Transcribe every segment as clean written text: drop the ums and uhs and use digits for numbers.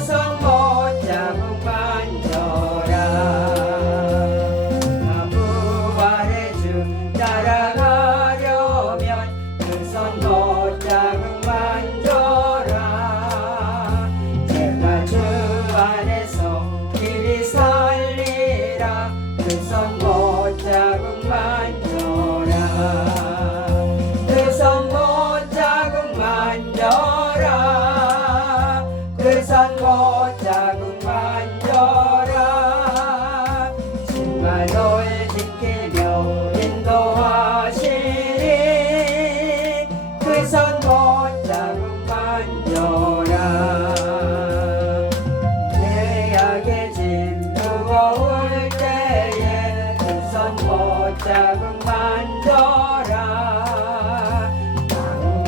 손 못자국 만져라. 나 부활의 주 따라가려면 그 손 못자국 만져라. 제가 주 안에서 길이 살리라. 그 손 못자국 만져라. 그 손 못자국 만져라. 그 손 못자국 만져라. 주가 널 지키며 인도하시리. 그 손 못자국 만져라. 내 약의 짐 무거울 때에 그 손 못자국 만져라.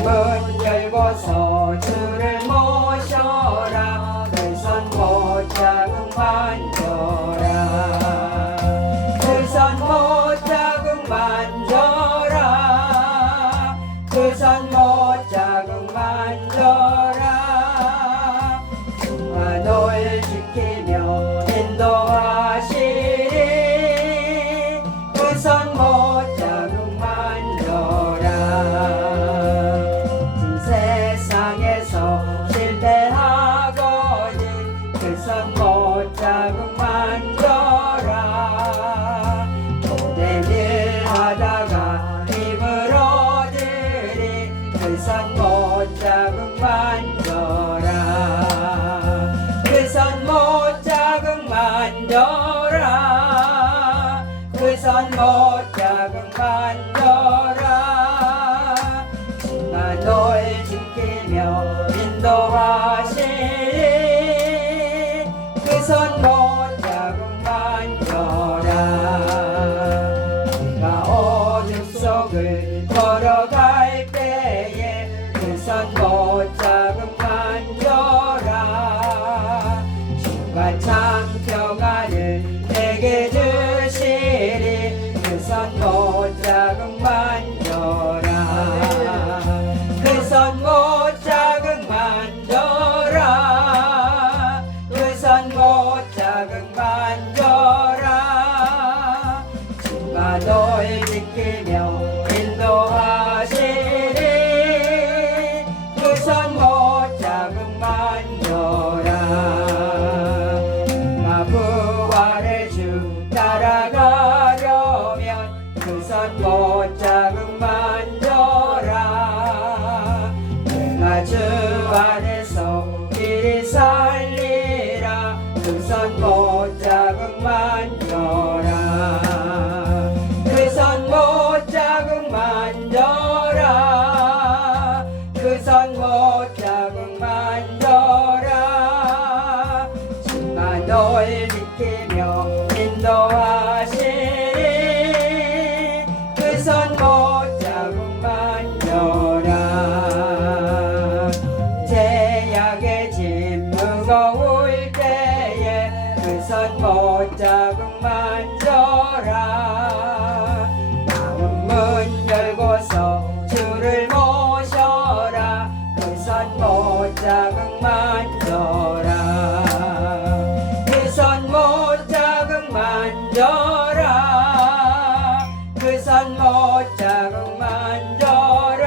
문 열고서 주를 모셔라. 그 손 못자국 만져라. 그 손 못자국 만져라. 그 손 못자국 만져라. 주가 널 지키며 인도하시리. 그 손 못자국 만져라. 세상에서 실패하거든 그 손 못자국 만져라. 모든 일 하다가 힘을 얻으리. 그 손 못자국 만져라. 그 손 못자국 만져라. 그 손 못자국 만져라. 주가 널 지키며 인도하시리. 그 손 못자국 만져라. 내가 어둠 속을 걸어갈 때에 그 손 못자국 만져라. 주가 참 평안을 내게 주시리. 그 손 못자국 만져라. 그 손 못자국 만져라. 그 손 못자국 만져라. 주가 널 지키며 인도하시리. 그 손 못자국 만져라. 나 부활의 주 따라가려면 그 손 못자국 만져라. 내가 주 안에서 길이 살리라. 그 손 못자국 만져라. 그 손 못자국 만져라. 그 손 못자국 만져라. 주가 널 지키며 인도하시리. 그 손 못자국 만져라. 제약의 짐 무거울 때에 그 손 못자국 만져라. 마음 문 열고서 주를 모셔라. 그 손 못자국 만져라. 그 손 못자국 만져라. 그 손 못자국 만져라.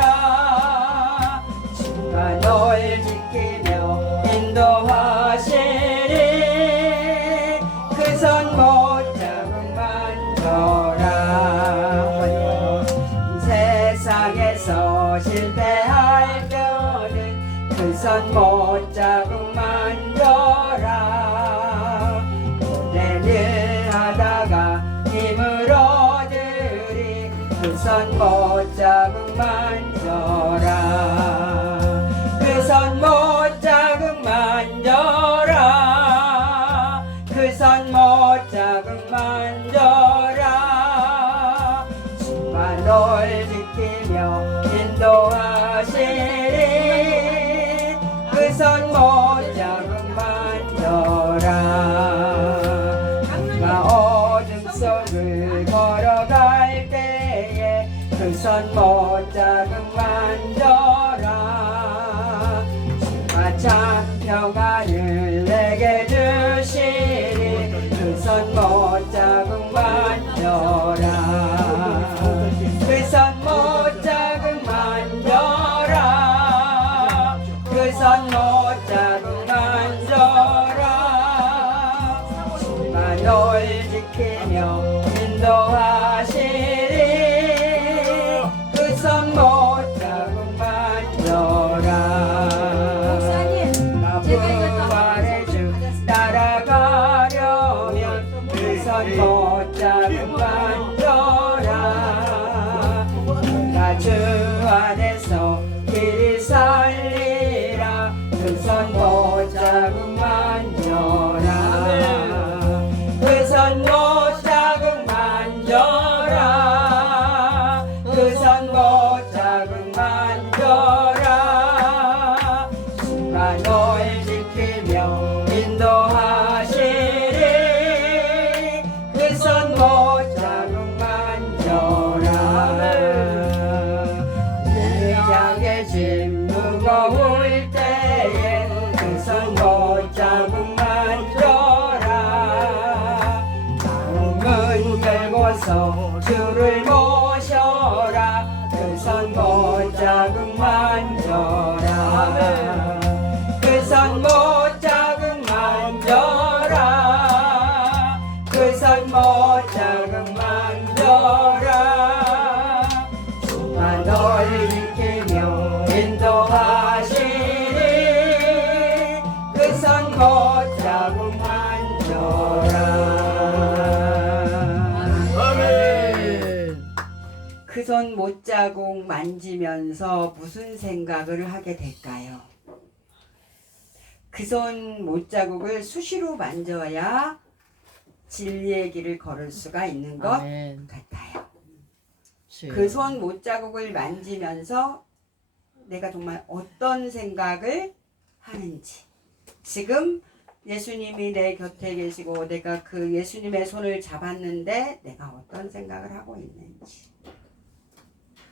주가 널 지키며 인도하시리. 그 손 못자국 만져라. 세상에서 실패할 때는 그 손 못자국 만져라. 오늘 일 하다가 힘을 얻으리. 그 손 못자국 만져라. 그 손 못자국 만져라. 그 손 못자국 만져라. 주가 널 지키며 인도하시리. 그 손 못자국 만져라. 내가 어둠 속을 걸어갈 때에 그 손 못자국 만져라. 주가 참 평안을 은혜를 내게 주시니 그 손 못자국 만져라 그 손 못자국 만져라 그 손 못자국 만져라 주가 널 지키며 인도하시리 그 손 못자국 만져라 부활의 주 따라가려면 그 손 못자국 만져라 내가 주 안에서 길이 살리라 그 손 못자국 만져라 그 손 못자국 만져라 그 손 못자국 만져라 주가 널 지키며 인도하시리 그 손 못자국 만져라 내 양의 짐 무거울 때에 그 손 못자국 만져라 마음은 열고서 주를 모셔라 그 손 못자국 만져라 그 손 못자국 만져라 그 손 못자국 만져라 주가 널 지키며 인도하시리 그 손 못자국 만져라 그 손 못자국 만지면서 무슨 생각을 하게 될까요? 그 손 못자국을 수시로 만져야 진리의 길을 걸을 수가 있는 것 아멘. 같아요. 주여. 그 손 못자국을 만지면서 내가 정말 어떤 생각을 하는지 지금 예수님이 내 곁에 계시고 내가 그 예수님의 손을 잡았는데 내가 어떤 생각을 하고 있는지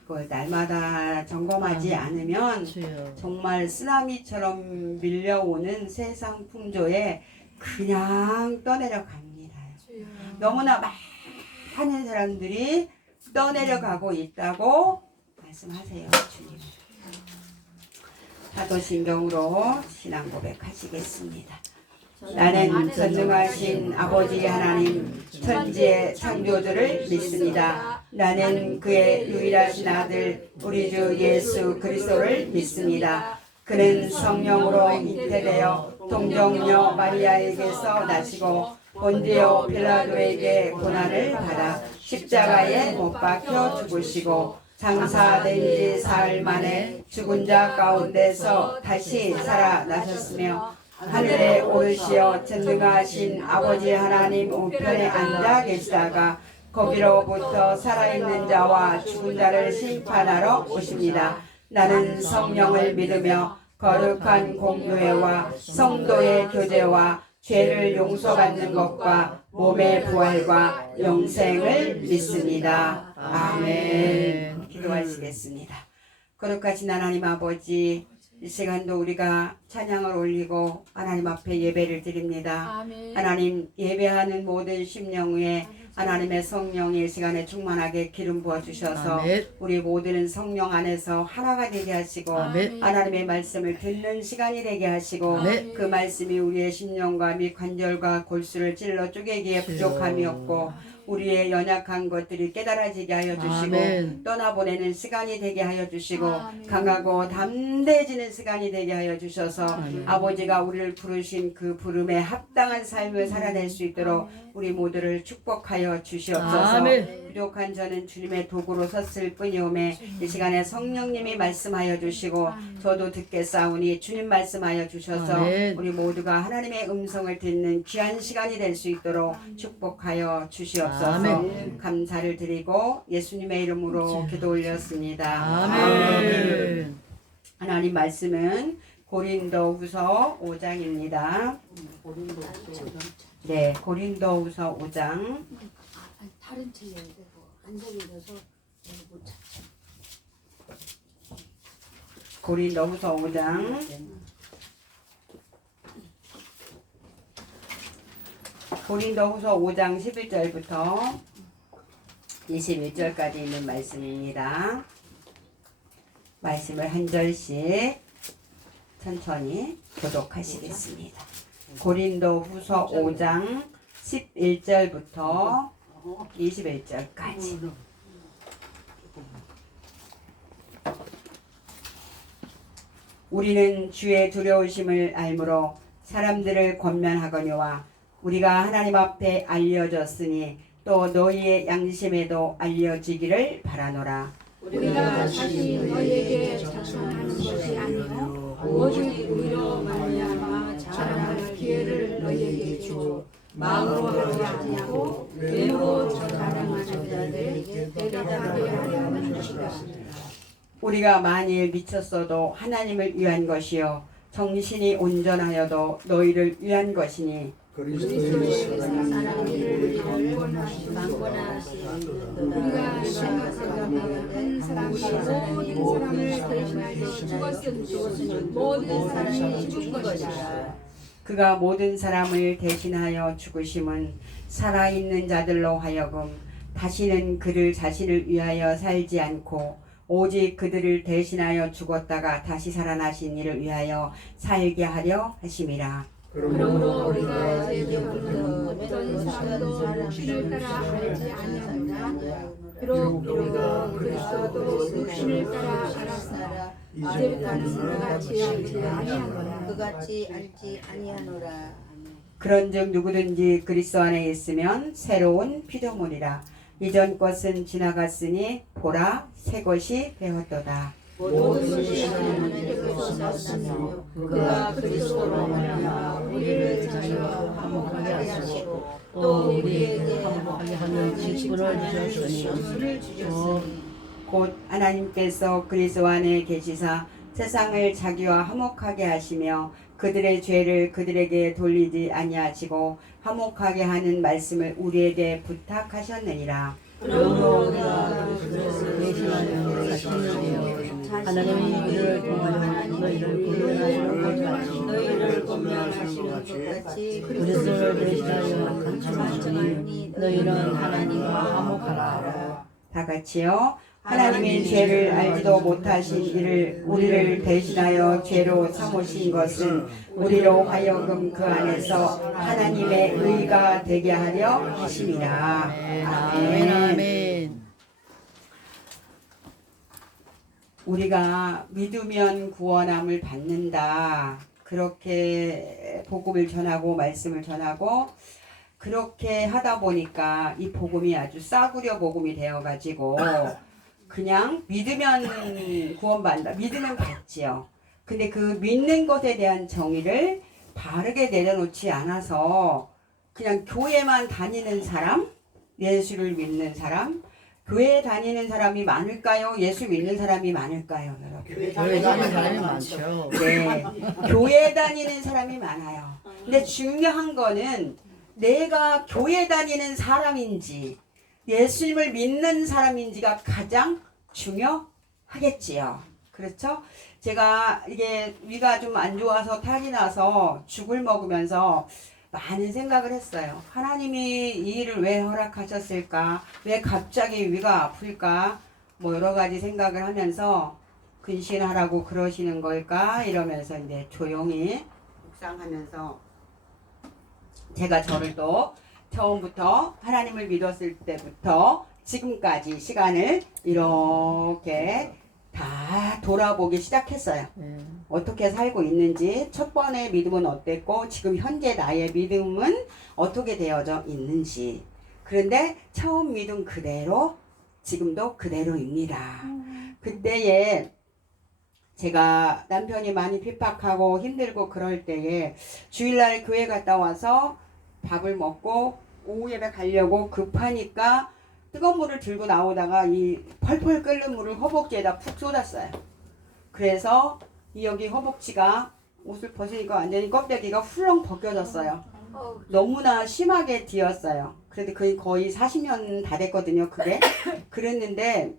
그걸 날마다 점검하지 않으면 주여. 정말 쓰나미처럼 밀려오는 세상 풍조에 그냥 떠내려갑니다. 너무나 많은 사람들이 떠내려가고 있다고 말씀하세요. 주님. 사도신경으로 신앙 고백하시겠습니다. 나는 전능하신 아버지 하나님 천지의 창조주를 믿습니다. 나는 그의 유일하신 아들 우리 주 예수 그리스도를 믿습니다. 그는 성령으로 잉태되어 동정녀 마리아에게서 나시고 본디오 빌라도에게 고난을 받아 십자가에 못 박혀 죽으시고 장사된 지 사흘 만에 죽은 자 가운데서 다시 살아나셨으며 하늘에 오르시어 전능하신 아버지 하나님 우편에 앉아 계시다가 거기로부터 살아있는 자와 죽은 자를 심판하러 오십니다. 나는 성령을 믿으며 거룩한 공교회와 성도의 교제와 죄를 용서받는 것과 몸의 부활과 영생을 믿습니다. 아멘. 기도하시겠습니다. 거룩하신 하나님 아버지, 이 시간도 우리가 찬양을 올리고 하나님 앞에 예배를 드립니다. 아멘. 하나님, 예배하는 모든 심령 위에 하나님의 성령이 이 시간에 충만하게 기름 부어 주셔서 아멘. 우리 모두는 성령 안에서 하나가 되게 하시고 아멘. 하나님의 말씀을 듣는 시간이 되게 하시고 아멘. 그 말씀이 우리의 심령과 및 관절과 골수를 찔러 쪼개기에 부족함이 없고 우리의 연약한 것들이 깨달아지게 하여 주시고 아멘. 떠나보내는 시간이 되게 하여 주시고 아멘. 강하고 담대해지는 시간이 되게 하여 주셔서 아멘. 아버지가 우리를 부르신 그 부름에 합당한 삶을 살아낼 수 있도록 우리 모두를 축복하여 주시옵소서. 아멘. 부족한 저는 주님의 도구로 섰을 뿐이오매 이 시간에 성령님이 말씀하여 주시고 저도 듣겠사오니 주님 말씀하여 주셔서 아멘. 우리 모두가 하나님의 음성을 듣는 귀한 시간이 될 수 있도록 축복하여 주시옵소서. 아멘. 감사를 드리고 예수님의 이름으로 기도 올렸습니다. 아멘. 하나님 말씀은 고린도후서 5장입니다. 네, 고린도후서 5장. 다른 책인데 안 적어져서 못 찾죠. 고린도후서 5장 고린도후서 5장 11절부터 21절까지 있는 말씀입니다. 말씀을 한 절씩 천천히 교독하시겠습니다. 고린도후서 5장 11절부터 21절까지. 우리는 주의 두려우심을 알므로 사람들을 권면하거니와 우리가 하나님 앞에 알려졌으니 또 너희의 양심에도 알려지기를 바라노라. 우리가 다시 너희에게 작성하는 것이 아니요 오직 우리로 말미암아 자랑할 기회를 너희에게 주어 마음으로 하지 아니하고 외모로 자랑하는 자들에게 대답하게 하려는 것이다. 우리가 만일 미쳤어도 하나님을 위한 것이요 정신이 온전하여도 너희를 위한 것이니 그리스도의 사랑이 우리를 강권하시는 우리가 생각하려면 한 사람이 모든 사람을 대신하여 죽었으니 모든 사람이 죽은 것이다. 그가 모든 사람을 대신하여 죽으심은 살아있는 자들로 하여금 다시는 그들 자신을 위하여 살지 않고 오직 그들을 대신하여 죽었다가 다시 살아나신 이를 위하여 살게 하려 하심이라. 그러므로 우리가 이제부터 어떤 사람도 육신을 따라 알지 아니하노라. 비록 우리가 그리스도도 육신을 따라 알았으나 이제부터는 그같이 알지 아니하노라. 그같이 알지 아니하노라. 그런즉 누구든지 그리스도 안에 있으면 새로운 피조물이라. 이전 것은 지나갔으니 보라 새 것이 되었도다. 모든 것이 하나님께서 샀으며 그가 그리스도로 말미암아 우리를 자기와 화목하게 하시고 또 우리에게 화목하게 하는 직분을 주셨으니 곧 하나님께서 그리스도 안에 계시사 세상을 자기와 화목하게 하시며 그들의 죄를 그들에게 돌리지 아니하시고 화목하게 하는 말씀을 우리에게 부탁하셨느니라. 그러므로 우리가 그리스도를 대신하여 사신하며 하나님이 우리를 통하여 너희를 권면하시는 것 같이 그리스도를 대신하여 간청하시니 너희는 하나님과 화목하라. 다 같이요. 하나님이 죄를 알지도 못하신 이를 우리를 대신하여 죄로 삼으신 것은 우리로 하여금 그 안에서 하나님의 의가 되게 하려 하심이라. 아멘. 아멘. 우리가 믿으면 구원함을 받는다. 그렇게 복음을 전하고 말씀을 전하고 그렇게 하다 보니까 이 복음이 아주 싸구려 복음이 되어가지고 그냥 믿으면 구원받는다. 믿으면 받지요. 근데 그 믿는 것에 대한 정의를 바르게 내려놓지 않아서 그냥 교회만 다니는 사람, 예수를 믿는 사람, 교회 다니는 사람이 많을까요? 예수 믿는 사람이 많을까요, 여러분? 교회 다니는 사람이 많죠. 네, 교회 다니는 사람이 많아요. 근데 중요한 거는 내가 교회 다니는 사람인지 예수님을 믿는 사람인지가 가장 중요하겠지요. 그렇죠? 제가 이게 위가 좀 안 좋아서 탈이 나서 죽을 먹으면서 많은 생각을 했어요. 하나님이 이 일을 왜 허락하셨을까? 왜 갑자기 위가 아플까? 뭐 여러 가지 생각을 하면서 근신하라고 그러시는 걸까? 이러면서 이제 조용히 묵상하면서 제가 저를 또 처음부터 하나님을 믿었을 때부터 지금까지 시간을 이렇게 다 돌아보기 시작했어요. 어떻게 살고 있는지, 첫 번의 믿음은 어땠고 지금 현재 나의 믿음은 어떻게 되어져 있는지. 그런데 처음 믿음 그대로 지금도 그대로입니다. 그때에 제가 남편이 많이 핍박하고 힘들고 그럴 때에 주일날 교회 갔다 와서 밥을 먹고 오후 예배 가려고 급하니까 뜨거운 물을 들고 나오다가 이 펄펄 끓는 물을 허벅지에다 푹 쏟았어요. 그래서 이 여기 허벅지가 옷을 벗으니까 완전히 껍데기가 훌렁 벗겨졌어요. 너무나 심하게 뒤었어요. 그래도 거의 40년 다 됐거든요, 그게. 그랬는데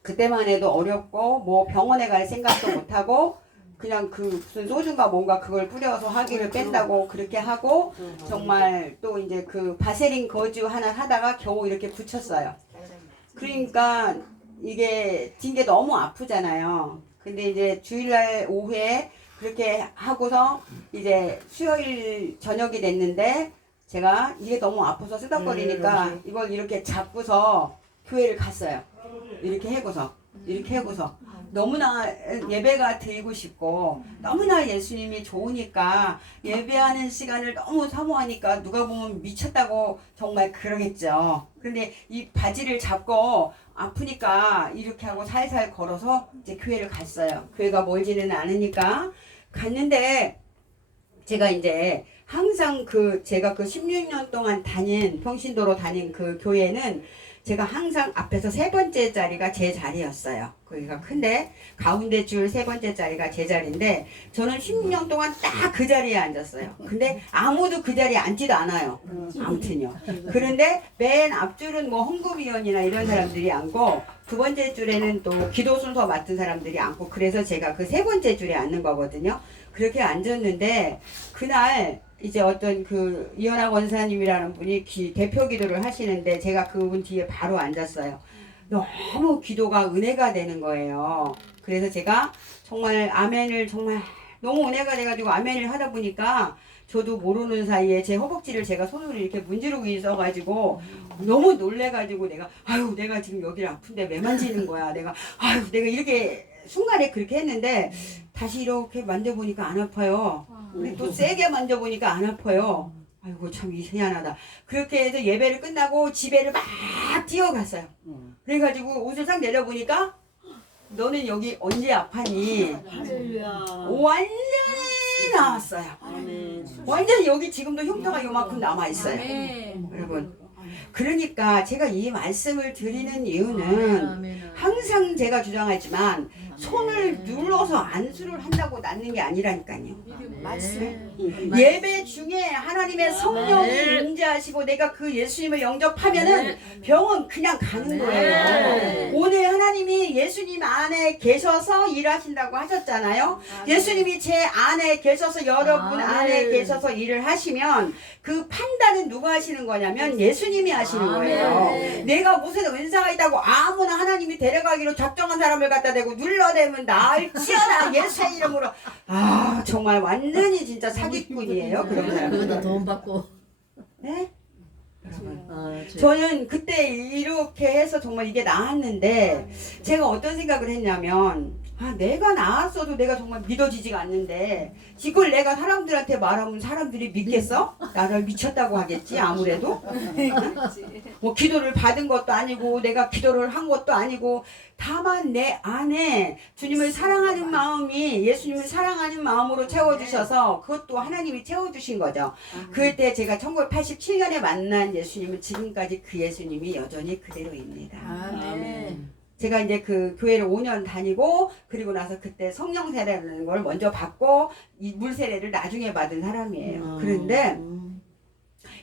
그때만 해도 어렵고 뭐 병원에 갈 생각도 못하고 그냥 그 무슨 소주가 뭔가 그걸 뿌려서 하기를 뺀다고 그렇게 하고 정말 또 이제 그 바세린 거즈 하나 하다가 겨우 이렇게 붙였어요. 그러니까 이게 딘 게 너무 아프잖아요. 근데 이제 주일날 오후에 그렇게 하고서 이제 수요일 저녁이 됐는데 제가 이게 너무 아파서 쓰덕거리니까 이걸 이렇게 잡고서 교회를 갔어요. 이렇게 해고서 너무나 예배가 드리고 싶고 너무나 예수님이 좋으니까 예배하는 시간을 너무 사모하니까 누가 보면 미쳤다고 정말 그러겠죠. 그런데 이 바지를 잡고 아프니까 이렇게 하고 살살 걸어서 이제 교회를 갔어요. 교회가 멀지는 않으니까 갔는데 제가 이제 항상 제가 그 16년 동안 평신도로 다닌 그 교회는 제가 항상 앞에서 세 번째 자리가 제 자리였어요. 거기가 큰데 가운데 줄 세 번째 자리가 제 자리인데 저는 16년 동안 딱 그 자리에 앉았어요. 근데 아무도 그 자리에 앉지도 않아요. 아무튼요. 그런데 맨 앞줄은 뭐 헌금위원이나 이런 사람들이 앉고 두 번째 줄에는 또 기도 순서 맡은 사람들이 앉고 그래서 제가 그 세 번째 줄에 앉는 거거든요. 그렇게 앉았는데 그날 이제 어떤 그 이현아 권사님이라는 분이 대표 기도를 하시는데 제가 그분 뒤에 바로 앉았어요. 너무 기도가 은혜가 되는 거예요. 그래서 제가 정말 아멘을 정말 너무 은혜가 돼가지고 아멘을 하다 보니까 저도 모르는 사이에 제 허벅지를 제가 손으로 이렇게 문지르고 있어가지고 너무 놀래가지고 내가 지금 여기를 아픈데 왜 만지는 거야. 내가 이렇게 순간에 그렇게 했는데 다시 이렇게 만져보니까 안 아파요. 근데 또 세게 만져보니까 안 아파요. 아이고 참 희한하다. 그렇게 해서 예배를 끝나고 집에를 막 뛰어갔어요. 그래가지고 옷을 싹 내려보니까 너는 여기 언제 아팠니? 완전히 나았어요. 완전히 여기 지금도 흉터가 요만큼 남아있어요. 여러분. 그러니까 제가 이 말씀을 드리는 이유는 항상 제가 주장하지만 손을 눌러서 안수를 한다고 낫는 게 아니라니까요. 예배 중에 하나님의 성령이 임재하시고 내가 그 예수님을 영접하면은 병은 그냥 가는 거예요. 오늘 하나님이 예수님 안에 계셔서 일하신다고 하셨잖아요. 예수님이 제 안에 계셔서 여러분 안에 계셔서 일을 하시면 그 판단은 누가 하시는 거냐면 예수님이 하시는 거예요. 내가 무슨 은사가 있다고 아무나 하나님이 데려가기로 작정한 사람을 갖다 대고 눌러대면 나을지어다 예수의 이름으로. 아 정말 완전히 진짜 사기꾼이에요 그런 사람. 그거다 돈 받고. 네? 저는 그때 이렇게 해서 정말 이게 나았는데 제가 어떤 생각을 했냐면 내가 나았어도 내가 정말 믿어지지가 않는데 이걸 내가 사람들한테 말하면 사람들이 믿겠어? 나를 미쳤다고 하겠지 아무래도. 뭐 기도를 받은 것도 아니고 내가 기도를 한 것도 아니고 다만 내 안에 주님을 사랑하는 마음이 예수님을 사랑하는 마음으로 채워주셔서 그것도 하나님이 채워주신 거죠. 그때 제가 1987년에 만난 예수님은 지금까지 그 예수님이 여전히 그대로입니다. 아멘. 제가 이제 그 교회를 5년 다니고 그리고 나서 그때 성령 세례라는 걸 먼저 받고 이 물 세례를 나중에 받은 사람이에요. 그런데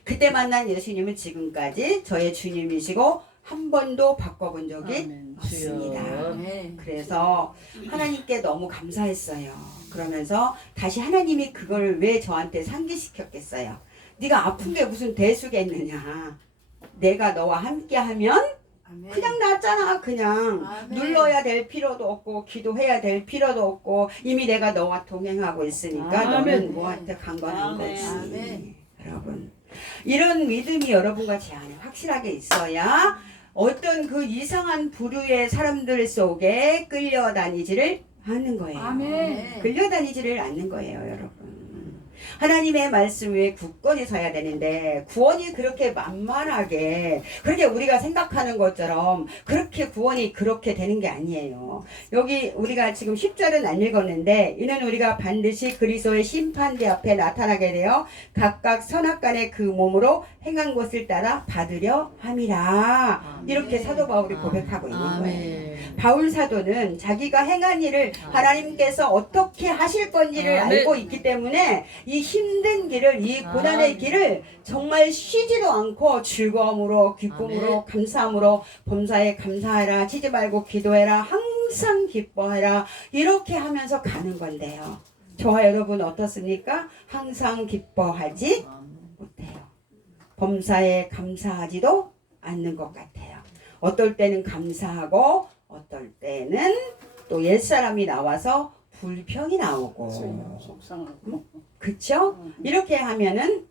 그때 만난 예수님은 지금까지 저의 주님이시고 한 번도 바꿔본 적이 없습니다. 그래서 하나님께 너무 감사했어요. 그러면서 다시 하나님이 그걸 왜 저한테 상기시켰겠어요. 네가 아픈 게 무슨 대수겠느냐. 내가 너와 함께 하면 그냥 낫잖아. 그냥 눌러야 될 필요도 없고 기도해야 될 필요도 없고 이미 내가 너와 동행하고 있으니까 너는 뭐한테 강건한 거지. 여러분 이런 믿음이 여러분과 제 안에 확실하게 있어야 어떤 그 이상한 부류의 사람들 속에 끌려다니지를 않는 거예요. 끌려다니지를 않는 거예요 여러분. 하나님의 말씀 위에 굳건히 서야 되는데 구원이 그렇게 만만하게 그렇게 우리가 생각하는 것처럼 그렇게 구원이 그렇게 되는 게 아니에요. 여기 우리가 지금 10절은 안 읽었는데 이는 우리가 반드시 그리스도의 심판대 앞에 나타나게 되어 각각 선악간의 그 몸으로 행한 것을 따라 받으려 함이라. 이렇게 사도 바울이 고백하고 있는 거예요. 바울 사도는 자기가 행한 일을 하나님께서 어떻게 하실 건지를 알고 있기 때문에 이 힘든 길을 이 고난의 길을 정말 쉬지도 않고 즐거움으로 기쁨으로 감사함으로 범사에 감사해라 치지 말고 기도해라 항상 항상 기뻐하라. 이렇게 하면서 가는 건데요. 저와 여러분 어떻습니까? 항상 기뻐하지 못해요. 범사에 감사하지도 않는 것 같아요. 어떨 때는 감사하고 어떨 때는 또 옛사람이 나와서 불평이 나오고 속상하고. 그쵸? 이렇게 하면은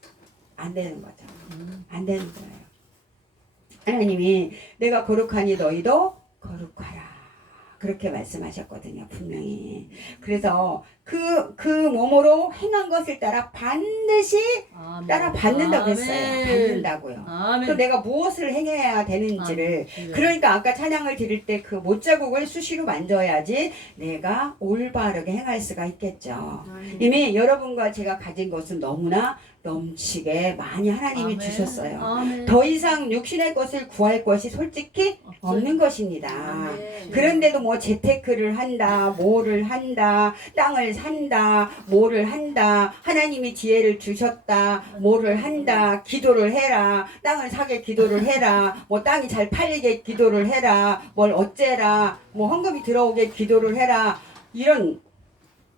안 되는 거죠. 안 되는 거예요. 하나님이 내가 거룩하니 너희도 거룩하라. 그렇게 말씀하셨거든요. 분명히. 그래서 그 몸으로 행한 것을 따라 반드시 아멘. 따라 받는다고 했어요. 아멘. 받는다고요. 아멘. 또 내가 무엇을 행해야 되는지를 아멘. 그러니까 아까 찬양을 드릴 때 그 못자국을 수시로 만져야지 내가 올바르게 행할 수가 있겠죠. 이미 여러분과 제가 가진 것은 너무나 넘치게 많이 하나님이 아멘. 주셨어요. 아멘. 더 이상 육신의 것을 구할 것이 솔직히 없는 것입니다. 아멘. 그런데도 뭐 재테크를 한다, 뭐를 한다, 땅을 산다, 뭐를 한다, 하나님이 지혜를 주셨다, 뭐를 한다, 기도를 해라, 땅을 사게 기도를 해라, 뭐 땅이 잘 팔리게 기도를 해라, 뭘 어째라, 뭐 헌금이 들어오게 기도를 해라, 이런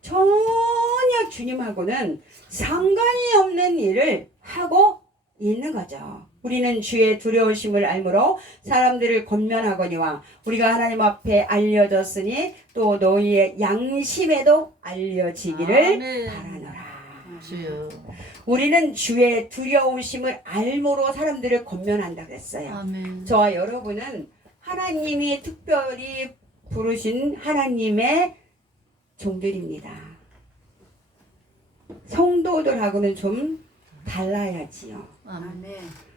전혀 주님하고는 상관이 없는 일을 하고 있는 거죠. 우리는 주의 두려우심을 알므로 사람들을 권면하거니와 우리가 하나님 앞에 알려졌으니 또 너희의 양심에도 알려지기를 아멘. 바라노라. 주여. 우리는 주의 두려우심을 알므로 사람들을 권면한다 그랬어요. 아멘. 저와 여러분은 하나님이 특별히 부르신 하나님의 종들입니다. 성도들하고는 좀 달라야지요. 아멘.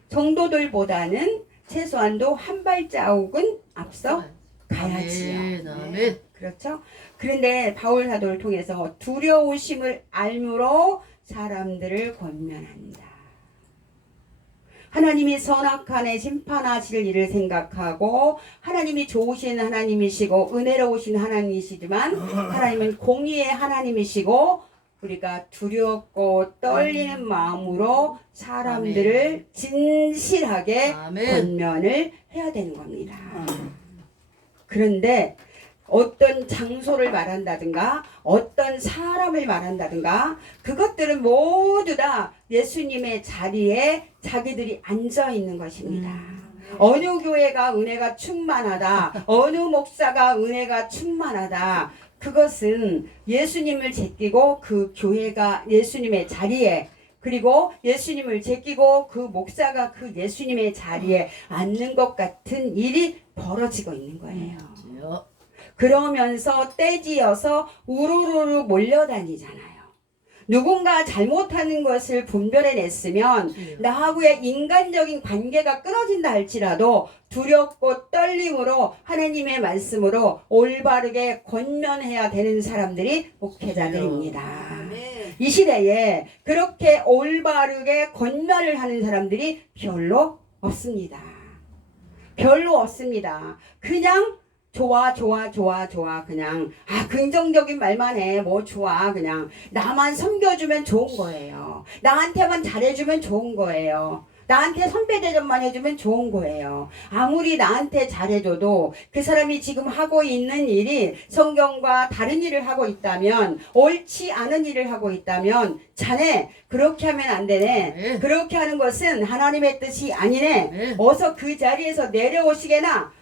성도들보다는 최소한도 한 발자국은 앞서 가야지요. 아멘. 아멘. 그렇죠? 그런데 바울 사도를 통해서 두려우심을 알므로 사람들을 권면한다. 하나님이 선악간에 심판하실 일을 생각하고 하나님이 좋으신 하나님이시고 은혜로우신 하나님이시지만 하나님은 공의의 하나님이시고 우리가 두렵고 떨리는 마음으로 사람들을 진실하게 아멘. 권면을 해야 되는 겁니다. 그런데 어떤 장소를 말한다든가 어떤 사람을 말한다든가 그것들은 모두 다 예수님의 자리에 자기들이 앉아 있는 것입니다. 어느 교회가 은혜가 충만하다, 어느 목사가 은혜가 충만하다, 그것은 예수님을 제끼고 그 교회가 예수님의 자리에 그리고 예수님을 제끼고 그 목사가 그 예수님의 자리에 앉는 것 같은 일이 벌어지고 있는 거예요. 주여. 그러면서 떼지어서 우르르르 몰려다니잖아요. 누군가 잘못하는 것을 분별해냈으면 나하고의 인간적인 관계가 끊어진다 할지라도 두렵고 떨림으로 하나님의 말씀으로 올바르게 권면해야 되는 사람들이 목회자들입니다. 이 시대에 그렇게 올바르게 권면을 하는 사람들이 별로 없습니다. 별로 없습니다. 그냥 좋아 그냥 긍정적인 말만 해. 뭐 좋아 그냥 나만 섬겨주면 좋은 거예요. 나한테만 잘해주면 좋은 거예요. 나한테 선배 대접만 해주면 좋은 거예요. 아무리 나한테 잘해줘도 그 사람이 지금 하고 있는 일이 성경과 다른 일을 하고 있다면 옳지 않은 일을 하고 있다면 자네 그렇게 하면 안 되네. 네. 그렇게 하는 것은 하나님의 뜻이 아니네. 네. 어서 그 자리에서 내려오시게나.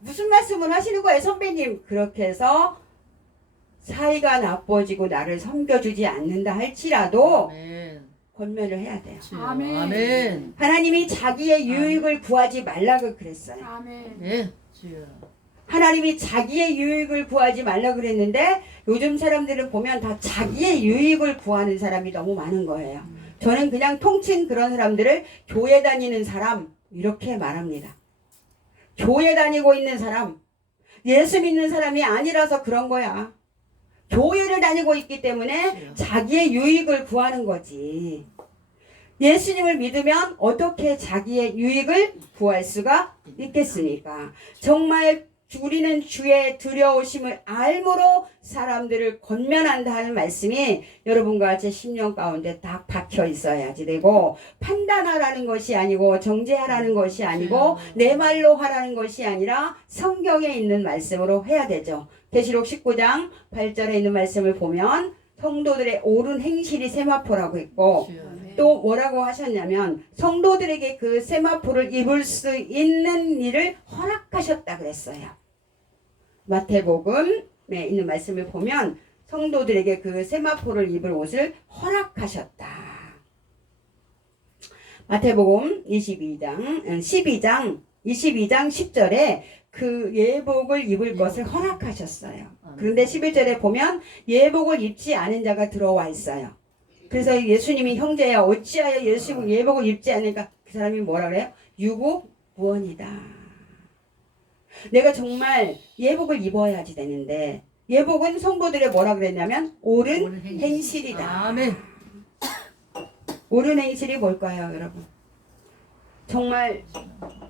무슨 말씀을 하시는 거예요 선배님. 그렇게 해서 사이가 나빠지고 나를 섬겨주지 않는다 할지라도 아멘. 권면을 해야 돼요. 주여. 아멘. 아멘. 하나님이 자기의 유익을 구하지 말라고 그랬어요. 아멘. 네. 주여. 하나님이 자기의 유익을 구하지 말라고 그랬는데 요즘 사람들을 보면 다 자기의 유익을 구하는 사람이 너무 많은 거예요. 저는 그냥 통칭 그런 사람들을 교회 다니는 사람 이렇게 말합니다. 교회 다니고 있는 사람, 예수 믿는 사람이 아니라서 그런 거야. 교회를 다니고 있기 때문에 자기의 유익을 구하는 거지. 예수님을 믿으면 어떻게 자기의 유익을 구할 수가 있겠습니까? 정말 우리는 주의 두려우심을 알므로 사람들을 권면한다는 말씀이 여러분과 제 심령 가운데 딱 박혀 있어야지 되고, 판단하라는 것이 아니고 정죄하라는 것이 아니고 내 말로 하라는 것이 아니라 성경에 있는 말씀으로 해야 되죠. 계시록 19장 8절에 있는 말씀을 보면 성도들의 옳은 행실이 세마포라고 했고, 주여. 또 뭐라고 하셨냐면 성도들에게 그 세마포를 입을 수 있는 일을 허락하셨다 그랬어요. 마태복음에 있는 말씀을 보면 성도들에게 그 세마포를 입을 옷을 허락하셨다. 마태복음 12장 10절에 그 예복을 입을 것을 허락하셨어요. 그런데 11절에 보면 예복을 입지 않은 자가 들어와 있어요. 그래서 예수님이 형제야 어찌하여 예복을 입지 않으니까 그 사람이 뭐라 그래요? 유구무원이다. 내가 정말 예복을 입어야지 되는데, 예복은 성도들의 뭐라 그랬냐면 옳은 행실이다. 아멘. 옳은 행실이 뭘까요, 여러분? 정말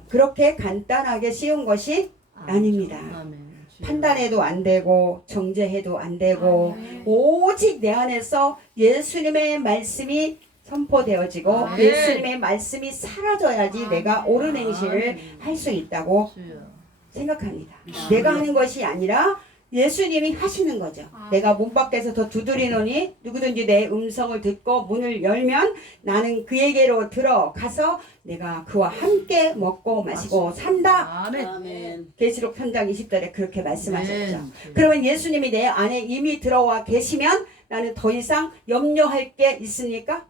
그렇게 간단하게 쉬운 것이 아닙니다. 아멘. 주여. 판단해도 안 되고 정죄해도 안 되고, 오직 내 안에서 예수님의 말씀이 선포되어지고 아멘. 예수님의 말씀이 사라져야지 내가 옳은 행실을 할 수 있다고 주여. 생각합니다. 내가 하는 것이 아니라 예수님이 하시는 거죠. 내가 문 밖에서 더 두드리노니 누구든지 내 음성을 듣고 문을 열면 나는 그에게로 들어가서 내가 그와 함께 먹고 마시고 산다. 아멘. 아멘. 계시록 3장 20절에 그렇게 말씀하셨죠. 아멘. 그러면 예수님이 내 안에 이미 들어와 계시면 나는 더 이상 염려할 게 있습니까?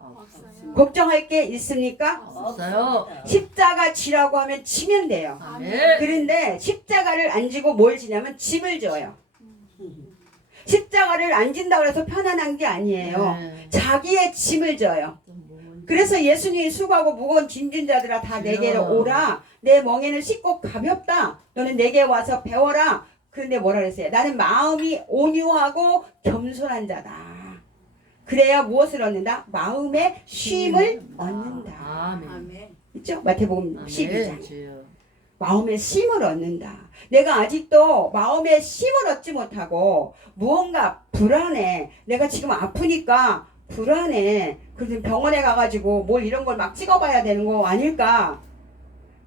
걱정할 게 있습니까? 없어요. 십자가 지라고 하면 지면 돼요. 아멘. 그런데 십자가를 안 지고 뭘 지냐면 짐을 져요. 십자가를 안 진다고 해서 편안한 게 아니에요. 네. 자기의 짐을 져요. 그래서 예수님이 수고하고 무거운 짐진 자들아 다 내게로 오라. 내 멍에는 쉽고 가볍다. 너는 내게 와서 배워라. 그런데 뭐라 그랬어요? 나는 마음이 온유하고 겸손한 자다. 그래야 무엇을 얻는다? 마음의 쉼을 얻는다. 아멘. 아멘. 있죠? 마태복음 12장. 아멘. 주여. 마음의 쉼을 얻는다. 내가 아직도 마음의 쉼을 얻지 못하고 무언가 불안해. 내가 지금 아프니까 불안해. 그래서 병원에 가가지고 뭘 이런 걸 막 찍어봐야 되는 거 아닐까?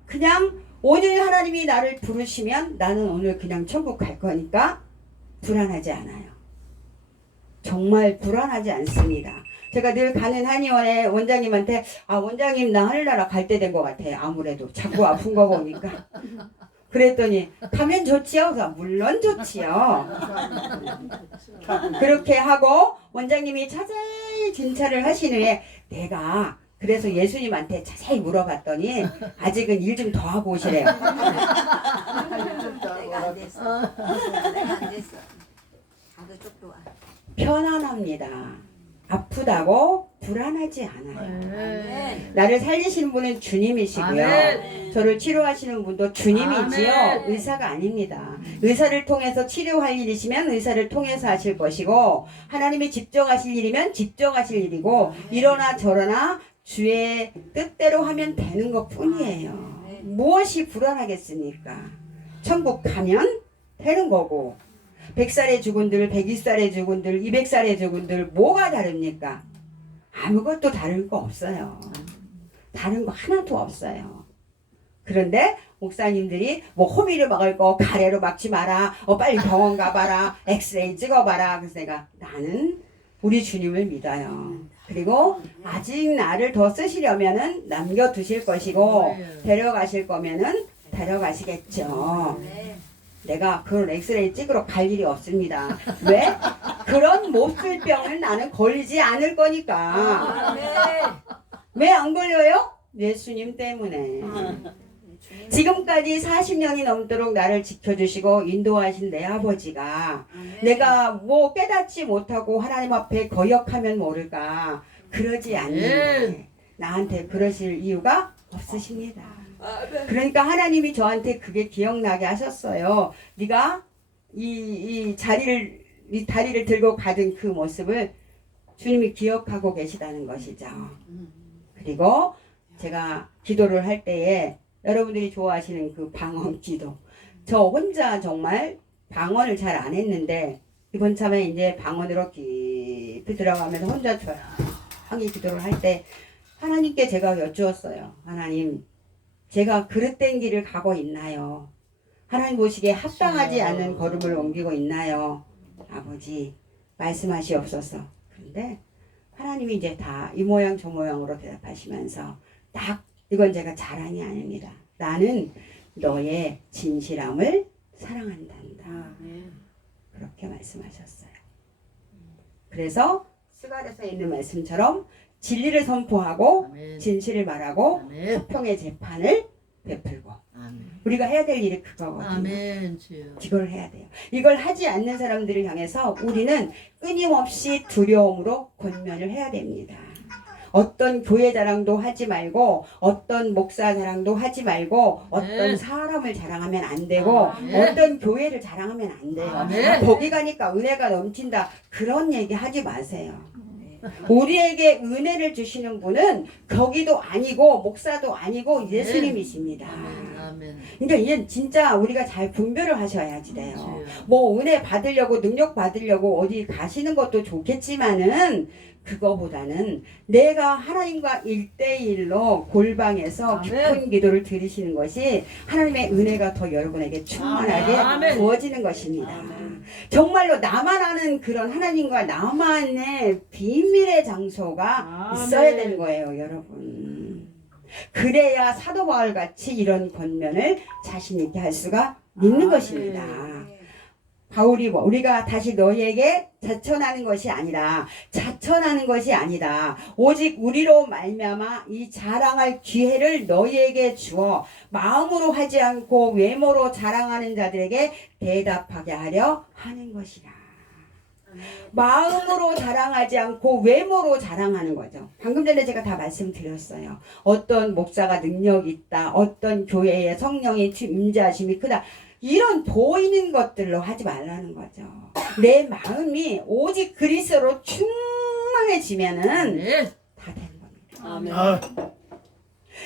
그냥 오늘 하나님이 나를 부르시면 나는 오늘 그냥 천국 갈 거니까 불안하지 않아요. 정말 불안하지 않습니다. 제가 늘 가는 한의원에 원장님한테 원장님 나 하늘나라 갈 때 된 것 같아요. 아무래도 자꾸 아픈 거 보니까. 그랬더니 가면 좋지요? 그래서 물론 좋지요. 그렇게 하고 원장님이 자세히 진찰을 하신 후에 내가 그래서 예수님한테 자세히 물어봤더니 아직은 일 좀 더 하고 오시래요. 내가 안 됐어. 내가 안 됐어. 나도 쪽도 와. 편안합니다. 아프다고 불안하지 않아요. 아멘. 나를 살리시는 분은 주님이시고요. 아멘. 저를 치료하시는 분도 주님이지요. 아멘. 의사가 아닙니다. 의사를 통해서 치료할 일이시면 의사를 통해서 하실 것이고, 하나님이 직접 하실 일이면 직접 하실 일이고, 이러나 저러나 주의 뜻대로 하면 되는 것 뿐이에요. 무엇이 불안하겠습니까? 천국 가면 되는 거고, 100살의 죽은들, 120살의 죽은들, 200살의 죽은들 뭐가 다릅니까? 아무것도 다를 거 없어요. 다른 거 하나도 없어요. 그런데 목사님들이 뭐 호미를 막을 거 가래로 막지 마라. 빨리 병원 가봐라. 엑스레이 찍어봐라. 그래서 내가 나는 우리 주님을 믿어요. 그리고 아직 나를 더 쓰시려면은 남겨두실 것이고 데려가실 거면은 데려가시겠죠. 내가 그런 엑스레이 찍으러 갈 일이 없습니다. 왜? 그런 몹쓸 병을 나는 걸리지 않을 거니까. 왜 안 걸려요? 예수님 때문에. 지금까지 40년이 넘도록 나를 지켜주시고 인도하신 내 아버지가 내가 뭐 깨닫지 못하고 하나님 앞에 거역하면 모를까 그러지 않는데 나한테 그러실 이유가 없으십니다. 그러니까 하나님이 저한테 그게 기억나게 하셨어요. 네가 이 다리를 들고 가던 그 모습을 주님이 기억하고 계시다는 것이죠. 그리고 제가 기도를 할 때에 여러분들이 좋아하시는 그 방언 기도, 저 혼자 정말 방언을 잘 안 했는데 이번 참에 이제 방언으로 깊이 들어가면서 혼자 조용히 기도를 할 때 하나님께 제가 여쭈었어요. 하나님, 제가 그릇된 길을 가고 있나요? 하나님 보시기에 합당하지 않는 걸음을 옮기고 있나요? 아버지, 말씀하시옵소서. 그런데 하나님이 이제 다 이 모양 저 모양으로 대답하시면서 딱 이건 제가 자랑이 아닙니다. 나는 너의 진실함을 사랑한단다. 그렇게 말씀하셨어요. 그래서 스가랴서 있는 말씀처럼 진리를 선포하고 아멘. 진실을 말하고 아멘. 화평의 재판을 베풀고 아멘. 우리가 해야 될 일이 그거거든요. 아멘. 주여. 이걸 해야 돼요. 이걸 하지 않는 사람들을 향해서 우리는 끊임없이 두려움으로 권면을 해야 됩니다. 어떤 교회 자랑도 하지 말고 어떤 목사 자랑도 하지 말고 어떤 사람을 자랑하면 안 되고 어떤 교회를 자랑하면 안 돼요. 아멘. 거기 가니까 은혜가 넘친다. 그런 얘기 하지 마세요. 우리에게 은혜를 주시는 분은 거기도 아니고 목사도 아니고 예수님이십니다. 아멘. 그러니까 이게 진짜 우리가 잘 분별을 하셔야지 돼요. 주여. 뭐 은혜 받으려고 능력 받으려고 어디 가시는 것도 좋겠지만은 그거보다는 내가 하나님과 1대1로 골방에서 깊은 기도를 드리시는 것이 하나님의 은혜가 더 여러분에게 충만하게 아멘. 부어지는 것입니다. 정말로 나만 아는 그런 하나님과 나만의 비밀의 장소가 있어야 되는 거예요, 여러분. 그래야 사도 바울 같이 이런 권면을 자신 있게 할 수가 있는 것입니다. 바울이 우리가 다시 너희에게 자천하는 것이 아니라 오직 우리로 말미암아 이 자랑할 기회를 너희에게 주어 마음으로 하지 않고 외모로 자랑하는 자들에게 대답하게 하려 하는 것이라. 마음으로 자랑하지 않고 외모로 자랑하는 거죠. 방금 전에 제가 다 말씀드렸어요. 어떤 목사가 능력이 있다, 어떤 교회에 성령의 임재하심이 크다, 이런 보이는 것들로 하지 말라는 거죠. 내 마음이 오직 그리스도로 충만해지면은 다 되는 겁니다. 아멘.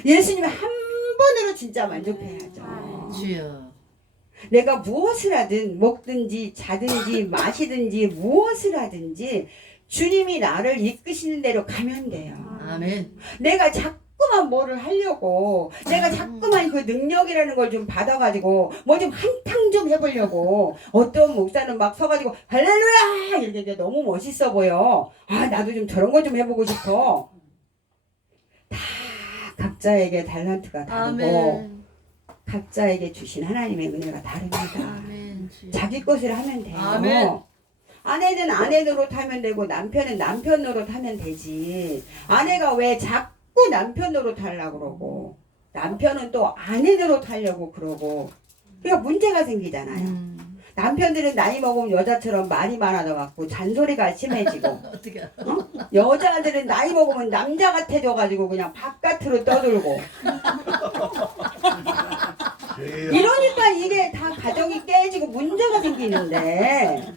예수님이 한 번으로 진짜 만족해야죠. 주여. 내가 무엇을 하든 먹든지 자든지 마시든지 무엇을 하든지 주님이 나를 이끄시는 대로 가면 돼요. 아멘. 내가 자꾸만 뭐를 하려고, 내가 자꾸만 그 능력이라는 걸 좀 받아가지고 뭐 좀 한탕 좀 해보려고, 어떤 목사는 막 서가지고 할렐루야 이렇게 너무 멋있어 보여. 아, 나도 좀 저런 거 좀 해보고 싶어. 다 각자에게 달란트가 다르고 아멘. 각자에게 주신 하나님의 은혜가 다릅니다. 아멘. 주여. 자기 것을 하면 돼요. 아멘. 아내는 아내 노릇 하면 되고 남편은 남편 노릇 하면 되지. 아내가 왜 자꾸 남편 노릇 하려고 그러고 남편은 또 아내 노릇 하려고 그러고, 그러니까 문제가 생기잖아요. 남편들은 나이 먹으면 여자처럼 말이 많아져갖고 잔소리가 심해지고, 어떻게? 여자들은 나이 먹으면 남자 같아져가지고 그냥 바깥으로 떠들고, 이러니까 이게 다 가정이 깨지고 문제가 생기는데,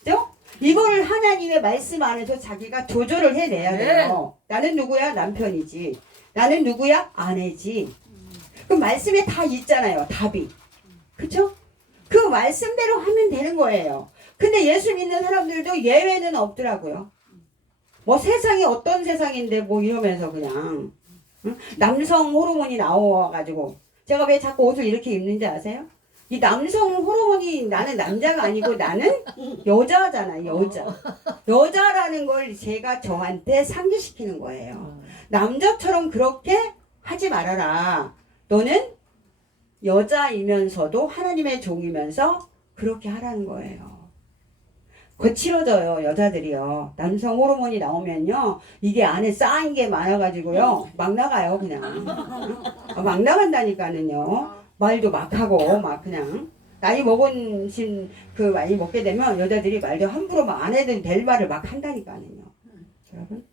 그죠? 이거를 하나님의 말씀 안에서 자기가 조절을 해내야 돼요. 나는 누구야? 남편이지. 나는 누구야? 아내지. 그 말씀에 다 있잖아요, 답이. 그쵸? 그 말씀대로 하면 되는 거예요. 근데 예수 믿는 사람들도 예외는 없더라고요. 뭐 세상이 어떤 세상인데 뭐 이러면서 그냥, 응? 남성 호르몬이 나와가지고, 제가 왜 자꾸 옷을 이렇게 입는지 아세요? 이 남성 호르몬이, 나는 남자가 아니고 나는 여자잖아, 여자. 여자라는 걸 제가 저한테 상기시키는 거예요. 남자처럼 그렇게 하지 말아라. 너는 여자이면서도 하나님의 종이면서 그렇게 하라는 거예요. 거칠어져요, 여자들이요. 남성 호르몬이 나오면요, 이게 안에 쌓인 게 많아가지고요, 막 나가요, 그냥. 막 나간다니까는요. 말도 막 하고, 막 그냥. 나이 먹은 그 많이 먹게 되면 여자들이 말도 함부로 막 안 해도 될 말을 막 한다니까는요. 여러분?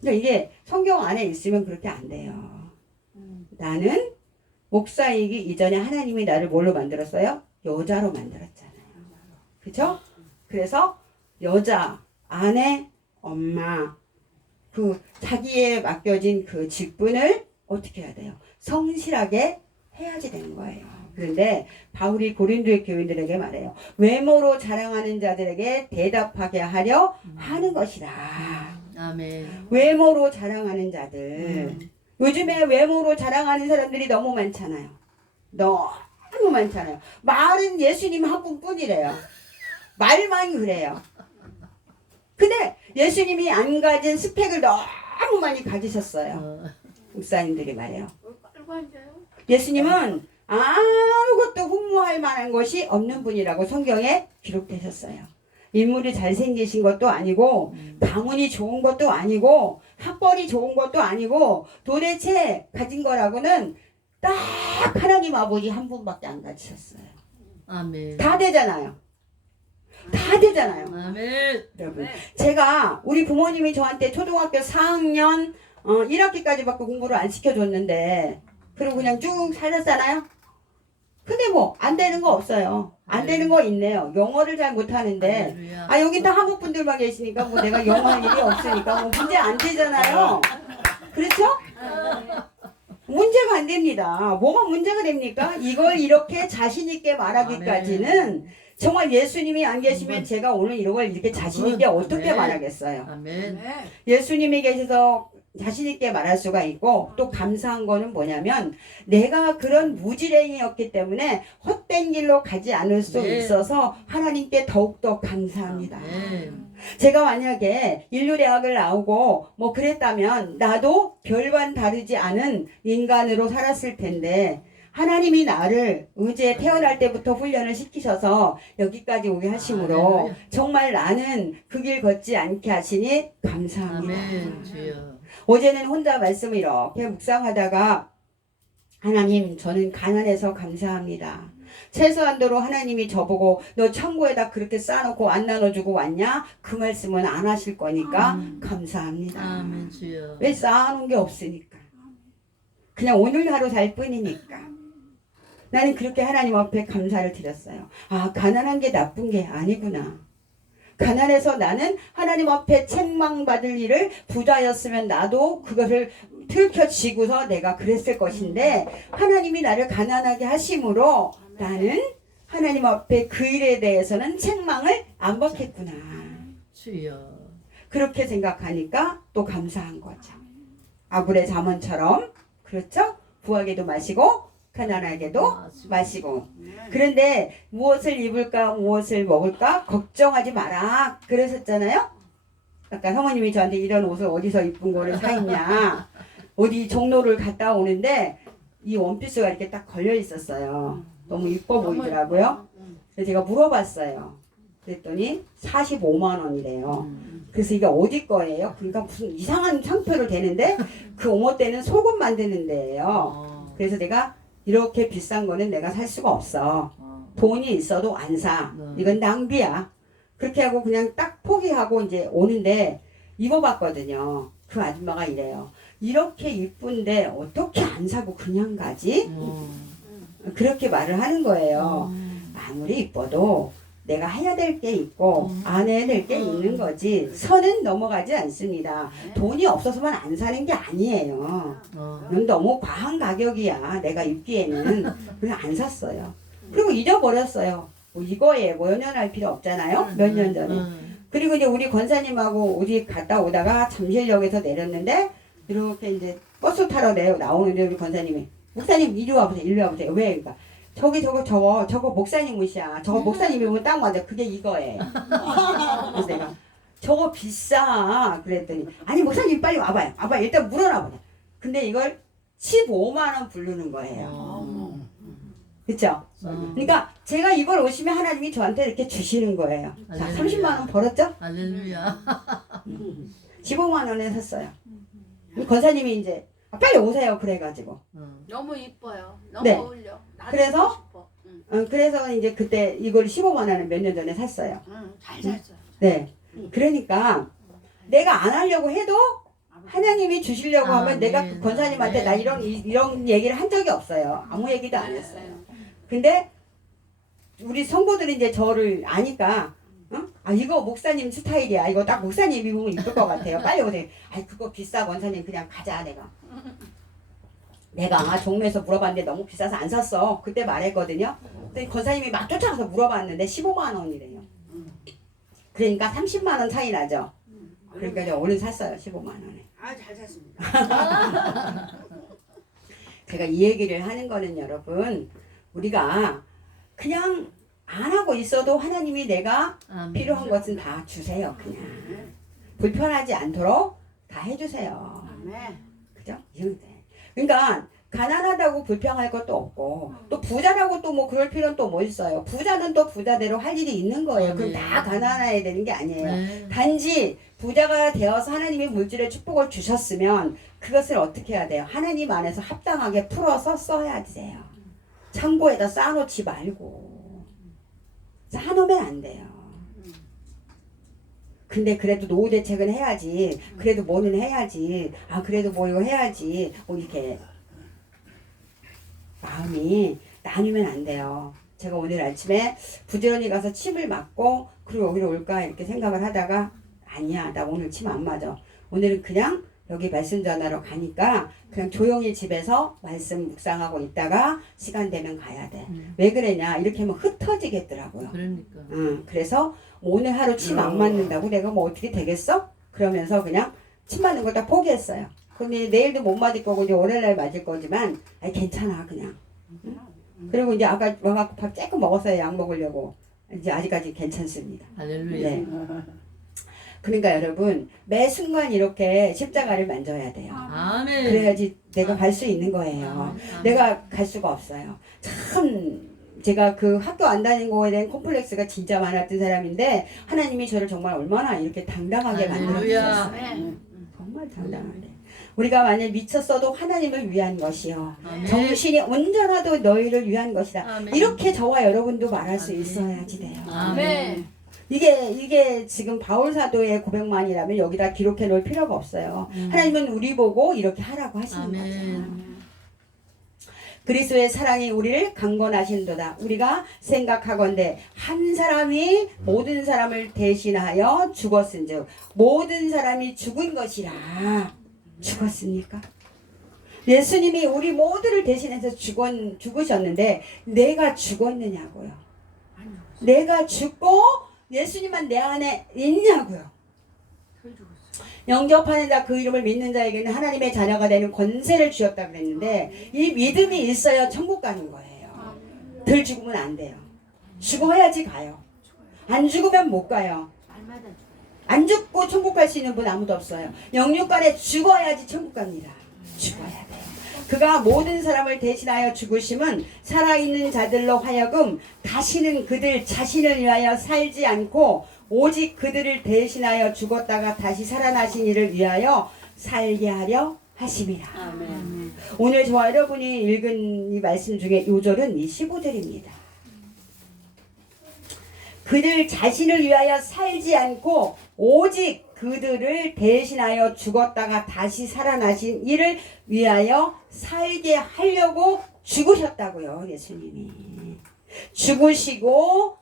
근데 이게 성경 안에 있으면 그렇게 안 돼요. 나는 목사이기 이전에 하나님이 나를 뭘로 만들었어요? 여자로 만들었잖아요. 그쵸? 그래서 여자, 아내, 엄마, 그 자기에 맡겨진 그 직분을 어떻게 해야 돼요? 성실하게 해야지 되는 거예요. 그런데 바울이 고린도의 교인들에게 말해요. 외모로 자랑하는 자들에게 대답하게 하려 하는 것이다. 아멘. 외모로 자랑하는 자들. 요즘에 외모로 자랑하는 사람들이 너무 많잖아요. 너무 많잖아요. 말은 예수님 한 분뿐이래요. 말만 그래요. 근데 예수님이 안 가진 스펙을 너무 많이 가지셨어요. 목사님들이 말해요. 깔고 앉아요. 예수님은 아무것도 흠모할 만한 것이 없는 분이라고 성경에 기록되셨어요. 인물이 잘생기신 것도 아니고 가문이 좋은 것도 아니고 학벌이 좋은 것도 아니고 도대체 가진 거라고는 딱 하나님 아버지 한 분밖에 안 가지셨어요. 아멘. 다 되잖아요. 다 되잖아요. 아멘. 여러분, 제가 우리 부모님이 저한테 초등학교 4학년 1학기까지밖에 공부를 안 시켜줬는데 그리고 그냥 쭉 살았잖아요. 근데 뭐 안 되는 거 없어요. 안 되는 거 있네요. 영어를 잘 못하는데 할렐루야. 아 여기 다 한국 분들만 계시니까 뭐 내가 영어 할 일이 없으니까 뭐 문제 안 되잖아요. 그렇죠? 문제가 안 됩니다. 뭐가 문제가 됩니까? 이걸 이렇게 자신 있게 말하기까지는 정말 예수님이 안 계시면 제가 오늘 이런 걸 이렇게 자신 있게 어떻게 말하겠어요? 아멘. 예수님이 계셔서 자신 있게 말할 수가 있고 또 감사한 거는 뭐냐면 내가 그런 무지랭이였기 때문에 헛된 길로 가지 않을 수 네. 있어서 하나님께 더욱더 감사합니다. 아멘. 제가 만약에 인류대학을 나오고 뭐 그랬다면 나도 별반 다르지 않은 인간으로 살았을 텐데 하나님이 나를 의지에 태어날 때부터 훈련을 시키셔서 여기까지 오게 하심으로 할렐루야. 정말 나는 그 길 걷지 않게 하시니 감사합니다. 아멘. 주여. 어제는 혼자 말씀을 이렇게 묵상하다가 하나님 저는 가난해서 감사합니다. 최소한도로 하나님이 저보고 너 창고에다 그렇게 쌓아놓고 안 나눠주고 왔냐? 그 말씀은 안 하실 거니까 감사합니다. 아멘. 주여. 왜 쌓아놓은 게 없으니까. 그냥 오늘 하루 살 뿐이니까. 나는 그렇게 하나님 앞에 감사를 드렸어요. 아, 가난한 게 나쁜 게 아니구나. 가난해서 나는 하나님 앞에 책망받을 일을 부자였으면 나도 그것을 들켜쥐고서 내가 그랬을 것인데 하나님이 나를 가난하게 하심으로 나는 하나님 앞에 그 일에 대해서는 책망을 안 받겠구나. 주여. 그렇게 생각하니까 또 감사한 거죠. 아굴의 잠언처럼 그렇죠? 부하게도 마시고 가난하게도 마시고. 그런데 무엇을 입을까 무엇을 먹을까 걱정하지 마라 그러셨잖아요. 아까 사모님이 저한테 이런 옷을 어디서 이쁜 거를 사 입냐 어디 종로를 갔다 오는데 이 원피스가 이렇게 딱 걸려 있었어요. 너무 이뻐 보이더라고요. 그래서 제가 물어봤어요. 그랬더니 45만 원이래요. 그래서 이게 어디 거예요? 그러니까 무슨 이상한 상표를 대는데 그 오모대는 소금 만드는 데예요. 그래서 내가 이렇게 비싼 거는 내가 살 수가 없어. 돈이 있어도 안 사. 이건 낭비야. 그렇게 하고 그냥 딱 포기하고 이제 오는데 입어봤거든요. 그 아줌마가 이래요. 이렇게 이쁜데 어떻게 안 사고 그냥 가지? 그렇게 말을 하는 거예요. 아무리 이뻐도 내가 해야 될 게 있고 안 해야 될 게 있는 거지 선은 넘어가지 않습니다. 돈이 없어서만 안 사는 게 아니에요. 넌 너무 과한 가격이야 내가 입기에는. 그래서 안 샀어요. 그리고 잊어버렸어요. 뭐 이거에 뭐 연연할 필요 없잖아요. 몇 년 전에. 그리고 이제 우리 권사님하고 어디 갔다 오다가 잠실역에서 내렸는데 이렇게 이제 버스 타러 나오는데 우리 권사님이 목사님 이리 와보세요. 이리 와보세요. 왜? 그러니까 저거 목사님 옷이야. 저거 목사님 입으면 딱 맞아. 그게 이거예요. 그래서 내가 저거 비싸. 그랬더니 아니 목사님 빨리 와봐요. 와봐요. 일단 물어놔봐요. 근데 이걸 15만 원 부르는 거예요. 그쵸? 그러니까 제가 이걸 오시면 하나님이 저한테 이렇게 주시는 거예요. 자, 30만 원 벌었죠? 할렐루야. 15만 원에 샀어요. 권사님이 이제 빨리 오세요. 그래가지고. 너무 이뻐요. 너무 네. 어울려. 나도 그래서? 입고 싶어. 그래서 이제 그때 이걸 15만 원을 몇 년 전에 샀어요. 잘 샀어요. 네. 그러니까 내가 안 하려고 해도 하나님이 주시려고 하면 내가 그 권사님한테 나 이런 얘기를 한 적이 없어요. 아무 얘기도 안 했어요. 근데 우리 성도들이 이제 저를 아니까 아 이거 목사님 스타일이야. 이거 딱 목사님 입으면 이쁠 것 같아요. 빨리 오세요. 아이 그거 비싸 권사님 그냥 가자 내가. 내가 종로에서 물어봤는데 너무 비싸서 안 샀어. 그때 말했거든요. 근데 권사님이 막 쫓아가서 물어봤는데 15만 원이래요. 그러니까 30만 원 차이 나죠. 그러니까 제가 오늘 샀어요. 15만 원에. 아, 잘 샀습니다. 제가 이 얘기를 하는 거는 여러분, 우리가 그냥 안 하고 있어도 하나님이 내가 아멘. 필요한 것은 다 주세요. 그냥 불편하지 않도록 다 해주세요. 네. 그죠? 그러니까 가난하다고 불평할 것도 없고 또 부자라고 또 뭐 그럴 필요는 또 뭐 있어요. 부자는 또 부자대로 할 일이 있는 거예요. 그럼 다 가난해야 되는 게 아니에요. 네. 단지 부자가 되어서 하나님이 물질의 축복을 주셨으면 그것을 어떻게 해야 돼요? 하나님 안에서 합당하게 풀어서 써야 돼요. 창고에다 쌓아놓지 말고 쌓아놓으면 안 돼요. 근데 그래도 노후 대책은 해야지. 그래도 뭐는 해야지. 아 그래도 뭐 이거 해야지. 뭐 이렇게 마음이 나뉘면 안 돼요. 제가 오늘 아침에 부지런히 가서 침을 맞고 그리고 여기로 올까 이렇게 생각을 하다가 아니야 나 오늘 침 안 맞아. 오늘은 그냥 여기 말씀 전하러 가니까 그냥 조용히 집에서 말씀 묵상하고 있다가 시간 되면 가야 돼. 왜 그러냐 이렇게 하면 흩어지겠더라고요. 그러니까. 그래서 오늘 하루 침 안 맞는다고 내가 뭐 어떻게 되겠어? 그러면서 그냥 침 맞는 거 다 포기했어요. 근데 내일도 못 맞을 거고 이제 월요일날 맞을 거지만 아니 괜찮아 그냥. 응? 그리고 이제 아까 와갖고 밥 조금 먹었어요. 약 먹으려고. 이제 아직까지 괜찮습니다. 할렐루야. 네. 그러니까 여러분 매 순간 이렇게 십자가를 만져야 돼요. 아멘. 그래야지 내가 갈 수 있는 거예요. 내가 갈 수가 없어요. 참 제가 그 학교 안 다닌 거에 대한 콤플렉스가 진짜 많았던 사람인데 하나님이 저를 정말 얼마나 이렇게 당당하게 할렐루야. 만들어주셨어요. 정말 당당하게. 우리가 만약 미쳤어도 하나님을 위한 것이요. 아멘. 정신이 온전하도 너희를 위한 것이다. 아멘. 이렇게 저와 여러분도 말할 수 있어야지 돼요. 아멘. 이게 지금 바울 사도의 고백만이라면 여기다 기록해 놓을 필요가 없어요. 하나님은 우리 보고 이렇게 하라고 하시는 아멘. 거죠. 그리스도의 사랑이 우리를 강권하신도다. 우리가 생각하건대 한 사람이 모든 사람을 대신하여 죽었은즉 모든 사람이 죽은 것이라. 죽었습니까? 예수님이 우리 모두를 대신해서 죽으셨는데 내가 죽었느냐고요. 내가 죽고 예수님만 내 안에 있냐고요. 영접하는 자 그 이름을 믿는 자에게는 하나님의 자녀가 되는 권세를 주셨다 그랬는데 이 믿음이 있어야 천국 가는 거예요. 덜 죽으면 안 돼요. 죽어야지 가요. 안 죽으면 못 가요. 안 죽고 천국 갈 수 있는 분 아무도 없어요. 영육간에 죽어야지 천국 갑니다. 죽어야 돼요. 그가 모든 사람을 대신하여 죽으심은 살아있는 자들로 하여금 다시는 그들 자신을 위하여 살지 않고 오직 그들을 대신하여 죽었다가 다시 살아나신 이를 위하여 살게 하려 하심이라. 아멘. 오늘 저와 여러분이 읽은 이 말씀 중에 요절은 이 15절입니다. 그들 자신을 위하여 살지 않고 오직 그들을 대신하여 죽었다가 다시 살아나신 이를 위하여 살게 하려고 죽으셨다고요. 예수님이 죽으시고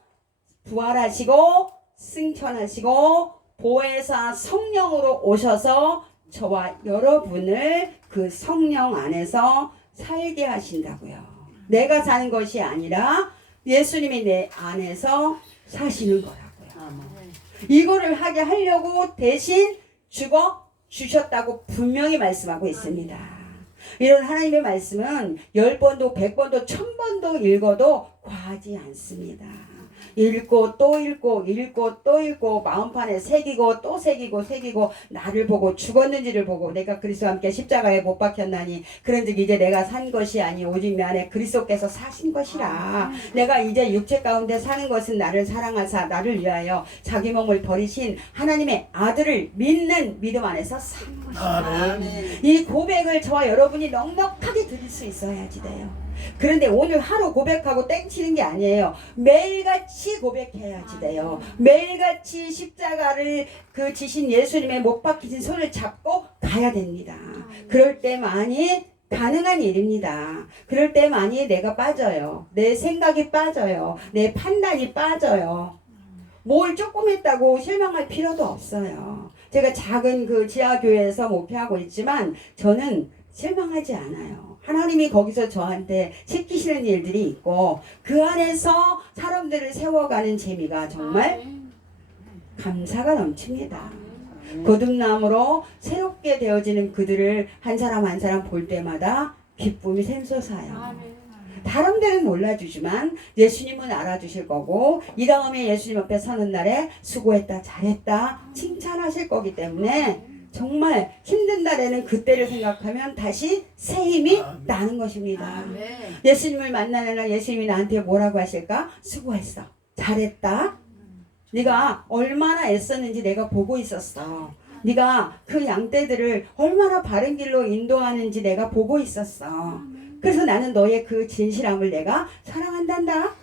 부활하시고 승천하시고 보혜사 성령으로 오셔서 저와 여러분을 그 성령 안에서 살게 하신다고요. 내가 사는 것이 아니라 예수님이 내 안에서 사시는 거라고요. 이거를 하게 하려고 대신 죽어 주셨다고 분명히 말씀하고 있습니다. 이런 하나님의 말씀은 10번도 100번도 1000번도 읽어도 과하지 않습니다. 읽고 또 읽고 읽고 또 읽고 마음판에 새기고 또 새기고 나를 보고 죽었는지를 보고 내가 그리스도와 함께 십자가에 못 박혔나니 그런즉 이제 내가 산 것이 아니 오직 내 안에 그리스도께서 사신 것이라. 내가 이제 육체 가운데 사는 것은 나를 사랑하사 나를 위하여 자기 몸을 버리신 하나님의 아들을 믿는 믿음 안에서 산 것이다. 이 고백을 저와 여러분이 넉넉하게 드릴 수 있어야지 돼요. 그런데 오늘 하루 고백하고 땡치는 게 아니에요. 매일같이 고백해야지 돼요. 매일같이 십자가를 그 지신 예수님의 못 박히신 손을 잡고 가야 됩니다. 그럴 때만이 가능한 일입니다. 그럴 때만이 내가 빠져요. 내 생각이 빠져요. 내 판단이 빠져요. 뭘 조금 했다고 실망할 필요도 없어요. 제가 작은 그 지하교회에서 목회하고 있지만 저는 실망하지 않아요. 하나님이 거기서 저한테 시키시는 일들이 있고 그 안에서 사람들을 세워가는 재미가 정말 감사가 넘칩니다. 거듭남으로 새롭게 되어지는 그들을 한 사람 한 사람 볼 때마다 기쁨이 샘솟아요. 다른 데는 몰라주지만 예수님은 알아주실 거고 이 다음에 예수님 앞에 서는 날에 수고했다 잘했다 칭찬하실 거기 때문에 정말 힘든 날에는 그때를 생각하면 다시 새 힘이 나는 것입니다. 예수님을 만나는 날 예수님이 나한테 뭐라고 하실까? 수고했어 잘했다 네가 얼마나 애썼는지 내가 보고 있었어. 네가 그 양떼들을 얼마나 바른 길로 인도하는지 내가 보고 있었어. 그래서 나는 너의 그 진실함을 내가 사랑한단다.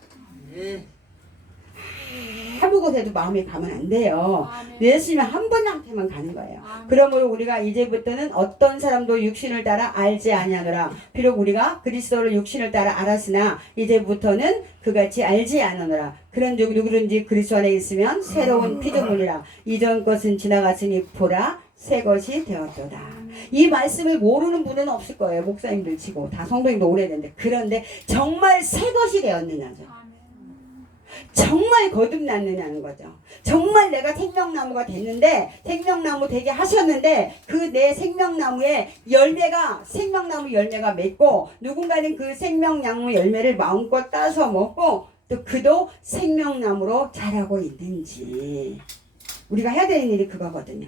아무 곳에도 마음이 가면 안 돼요. 예수님 한 분한테만 가는 거예요. 그러므로 우리가 이제부터는 어떤 사람도 육신을 따라 알지 아니하노라. 비록 우리가 그리스도를 육신을 따라 알았으나 이제부터는 그같이 알지 않으노라. 그런 즉 누구든지 그리스도 안에 있으면 새로운 피조물이라. 이전 것은 지나갔으니 보라 새 것이 되었도다. 이 말씀을 모르는 분은 없을 거예요. 목사님들 치고 다 성도님도 오래됐는데 그런데 정말 새 것이 되었느냐죠. 정말 거듭났느냐는 거죠. 정말 내가 생명나무가 됐는데 생명나무 되게 하셨는데 그 내 생명나무에 열매가 생명나무 열매가 맺고 누군가는 그 생명나무 열매를 마음껏 따서 먹고 또 그도 생명나무로 자라고 있는지 우리가 해야 되는 일이 그거거든요.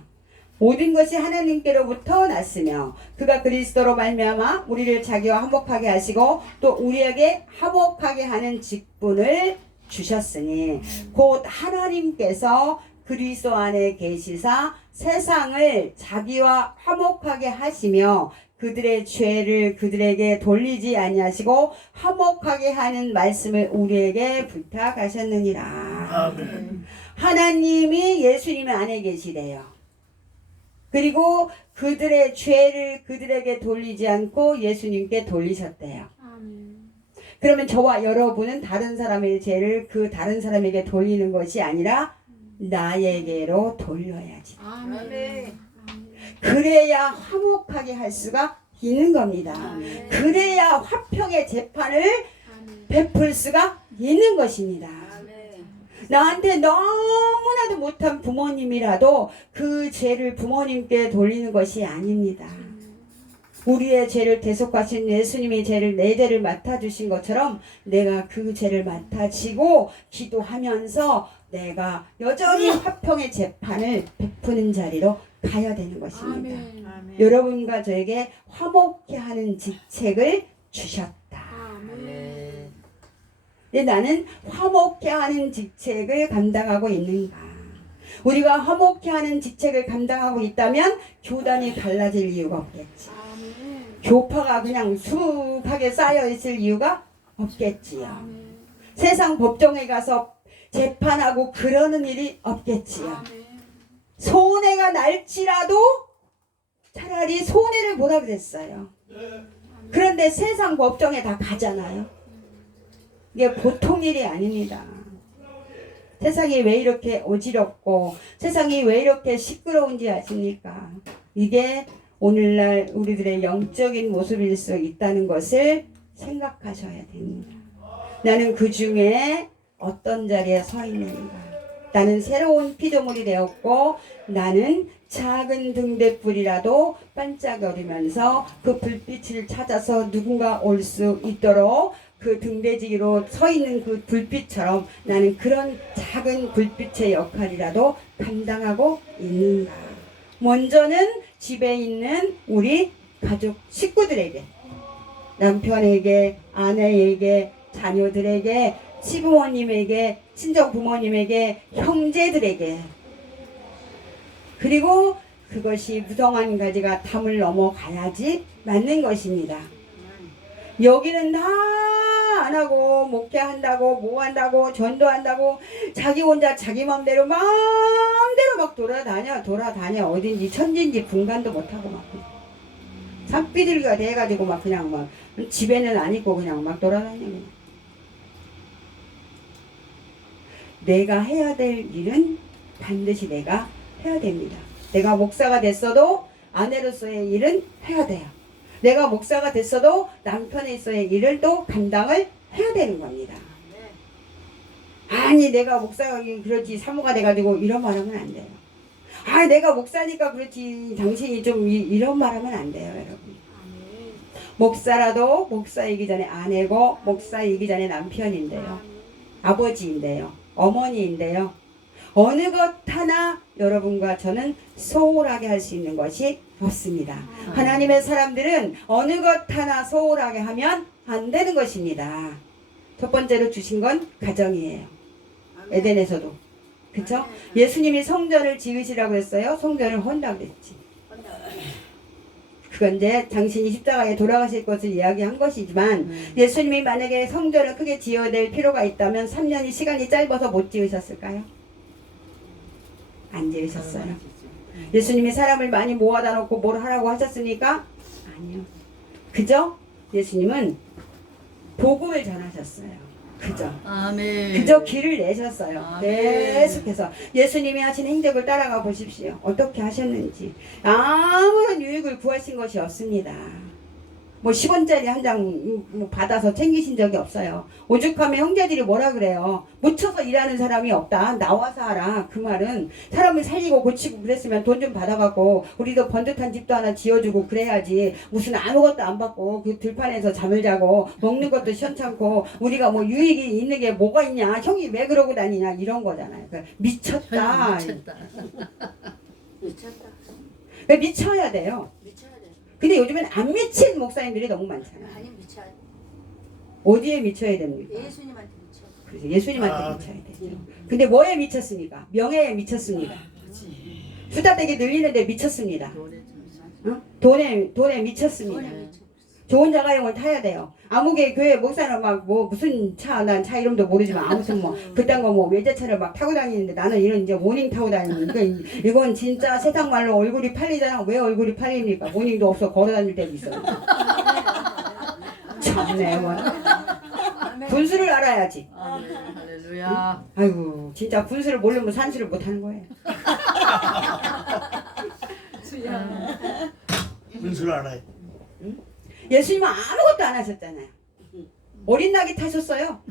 모든 것이 하나님께로부터 났으며 그가 그리스도로 말미암아 우리를 자기와 화목하게 하시고 또 우리에게 화목하게 하는 직분을 주셨으니 곧 하나님께서 그리스도 안에 계시사 세상을 자기와 화목하게 하시며 그들의 죄를 그들에게 돌리지 아니하시고 화목하게 하는 말씀을 우리에게 부탁하셨느니라. 아멘. 하나님이 예수님 안에 계시래요. 그리고 그들의 죄를 그들에게 돌리지 않고 예수님께 돌리셨대요. 그러면 저와 여러분은 다른 사람의 죄를 그 다른 사람에게 돌리는 것이 아니라 나에게로 돌려야지. 그래야 화목하게 할 수가 있는 겁니다. 그래야 화평의 재판을 베풀 수가 있는 것입니다. 나한테 너무나도 못한 부모님이라도 그 죄를 부모님께 돌리는 것이 아닙니다. 우리의 죄를 대속하신 예수님이 죄를 내 죄를 맡아주신 것처럼 내가 그 죄를 맡아지고 기도하면서 내가 여전히 화평의 재판을 베푸는 자리로 가야 되는 것입니다. 여러분과 저에게 화목케 하는 직책을 주셨다. 근데 나는 화목케 하는 직책을 감당하고 있는가? 우리가 화목케 하는 직책을 감당하고 있다면 교단이 달라질 이유가 없겠지. 교파가 그냥 수북하게 쌓여있을 이유가 없겠지요. 세상 법정에 가서 재판하고 그러는 일이 없겠지요. 손해가 날지라도 차라리 손해를 보라 그랬어요. 그런데 세상 법정에 다 가잖아요. 이게 보통 일이 아닙니다. 세상이 왜 이렇게 어지럽고 세상이 왜 이렇게 시끄러운지 아십니까? 이게 오늘날 우리들의 영적인 모습일 수 있다는 것을 생각하셔야 됩니다. 나는 그 중에 어떤 자리에 서 있는가? 나는 새로운 피조물이 되었고 나는 작은 등대불이라도 반짝거리면서 그 불빛을 찾아서 누군가 올 수 있도록 그 등대지기로 서 있는 그 불빛처럼 나는 그런 작은 불빛의 역할이라도 감당하고 있는가? 먼저는 집에 있는 우리 가족 식구들에게, 남편에게, 아내에게, 자녀들에게, 시부모님에게, 친정부모님에게, 형제들에게, 그리고 그것이 무성한 가지가 담을 넘어가야지 맞는 것입니다. 여기는 다 안 하고 목회한다고 뭐 한다고 전도한다고 자기 혼자 자기 맘대로 마음대로 막 돌아다녀 어딘지 천진지 분간도 못하고 막 산비둘기가 돼가지고 막 그냥 막 집에는 안 있고 그냥 막 돌아다녀. 내가 해야 될 일은 반드시 내가 해야 됩니다. 내가 목사가 됐어도 아내로서의 일은 해야 돼요. 내가 목사가 됐어도 남편에서의 일을 또 감당을 해야 되는 겁니다. 아니 내가 목사가 그렇지 사모가 돼가지고 이런 말 하면 안 돼요. 아 내가 목사니까 그렇지 당신이 좀 이런 말 하면 안 돼요 여러분. 목사라도 목사이기 전에 아내고 목사이기 전에 남편인데요. 아버지인데요. 어머니인데요. 어느 것 하나 여러분과 저는 소홀하게 할 수 있는 것이 없습니다. 하나님의 사람들은 어느 것 하나 소홀하게 하면 안 되는 것입니다. 첫 번째로 주신 건 가정이에요. 에덴에서도. 그쵸? 예수님이 성전을 지으시라고 했어요. 성전을 헌다고 그랬지. 그건 이제 당신이 십자가에 돌아가실 것을 이야기한 것이지만 예수님이 만약에 성전을 크게 지어야 될 필요가 있다면 3년이 시간이 짧아서 못 지으셨을까요? 안 지으셨어요. 예수님이 사람을 많이 모아다 놓고 뭘 하라고 하셨습니까? 아니요. 그죠? 예수님은 복음을 전하셨어요. 그죠? 아멘. 그저 길을 내셨어요. 아멘. 계속해서 예수님이 하신 행적을 따라가 보십시오. 어떻게 하셨는지 아무런 유익을 구하신 것이 없습니다. 뭐 10원짜리 한 장 받아서 챙기신 적이 없어요. 오죽하면 형제들이 뭐라 그래요. 묻혀서 일하는 사람이 없다. 나와서 하라. 그 말은 사람을 살리고 고치고 그랬으면 돈 좀 받아갖고 우리도 번듯한 집도 하나 지어주고 그래야지. 무슨 아무것도 안 받고 그 들판에서 잠을 자고 먹는 것도 시원찮고 우리가 뭐 유익이 있는 게 뭐가 있냐. 형이 왜 그러고 다니냐. 이런 거잖아요. 그러니까 미쳤다. 미쳤다. 미쳤다. 왜 미쳐야 돼요. 미쳐야 돼. 근데 요즘엔 안 미친 목사님들이 너무 많잖아요. 아니 미쳐야 돼. 어디에 미쳐야 됩니까? 예수님한테 미쳐. 그래서 예수님한테 미쳐야 되죠. 근데 뭐에 미쳤습니까? 명예에 미쳤습니다. 수다되게 늘리는데 미쳤습니다. 어? 돈에 미쳤습니다. 돈에 미쳐. 좋은 자가용을 타야 돼요. 아무개 교회 목사는 막 뭐 무슨 차, 난 차 이름도 모르지만 아무튼 뭐 그딴 거 뭐 외제차를 막 타고 다니는데 나는 이런 이제 모닝 타고 다니니까 이건 진짜 세상 말로 얼굴이 팔리잖아. 왜 얼굴이 팔립니까? 모닝도 없어 걸어 다닐 때도 있어. 참네 뭐. 분수를 알아야지. 아멘. 할렐루야. 아이고 진짜 분수를 모르면 산수를 못 하는 거예요. 분수를 알아요. 예수님은 아무것도 안 하셨잖아요. 어린 낙이 타셨어요.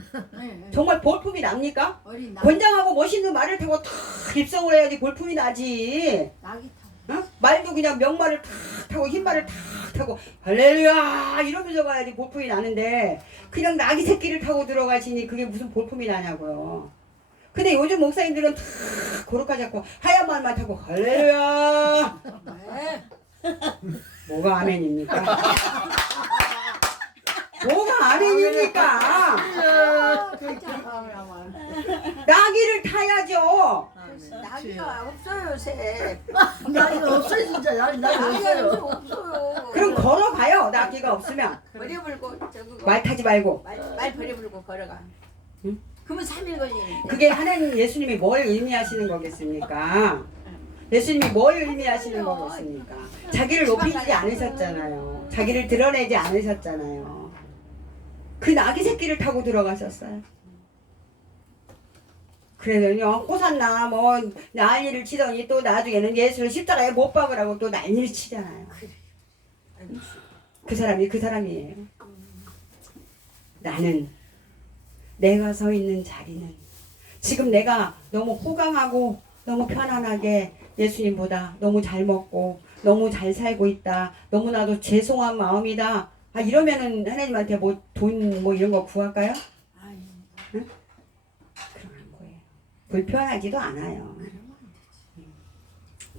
정말 볼품이 납니까? 어린 나. 권장하고 멋있는 말을 타고 탁 입성을 해야지 볼품이 나지. 낙이 타. 어? 말도 그냥 명말을 탁 타고 흰말을 탁 타고 할렐루야 이러면서 가야지 볼품이 나는데 그냥 낙이 새끼를 타고 들어가시니 그게 무슨 볼품이 나냐고요. 근데 요즘 목사님들은 탁 고룩하지 않고 하얀 말만 타고 할렐루야. 네. 뭐가 아멘입니까? 뭐가 아멘입니까? 나귀를 타야죠. 낙이가 없어요 요새. 나이가 없어요 진짜. 나이 낙이가 요새 없어요. 없어요. 그럼 걸어가요. 나귀가 없으면 버려불고 저거 말 타지 말고. 말 버려불고 걸어가. 응? 그러면 3일 걸리는데. 그게 하나님 예수님이 뭘 의미하시는 거겠습니까? 예수님이 뭘 의미하시는 거겠습니까? 자기를 높이지 않으셨잖아요. 자기를 드러내지 않으셨잖아요. 그 나귀 새끼를 타고 들어가셨어요. 그래서요 호산나 뭐 난리를 치더니 또 나중에는 예수를 십자가에 못 박으라고 또 난리를 치잖아요. 그 사람이 그 사람이에요. 나는 내가 서 있는 자리는 지금 내가 너무 호강하고 너무 편안하게 예수님보다 너무 잘 먹고 너무 잘 살고 있다. 너무나도 죄송한 마음이다. 아 이러면은 하나님한테 뭐 돈 뭐 이런 거 구할까요? 응? 그러는 거예요. 불편하지도 않아요.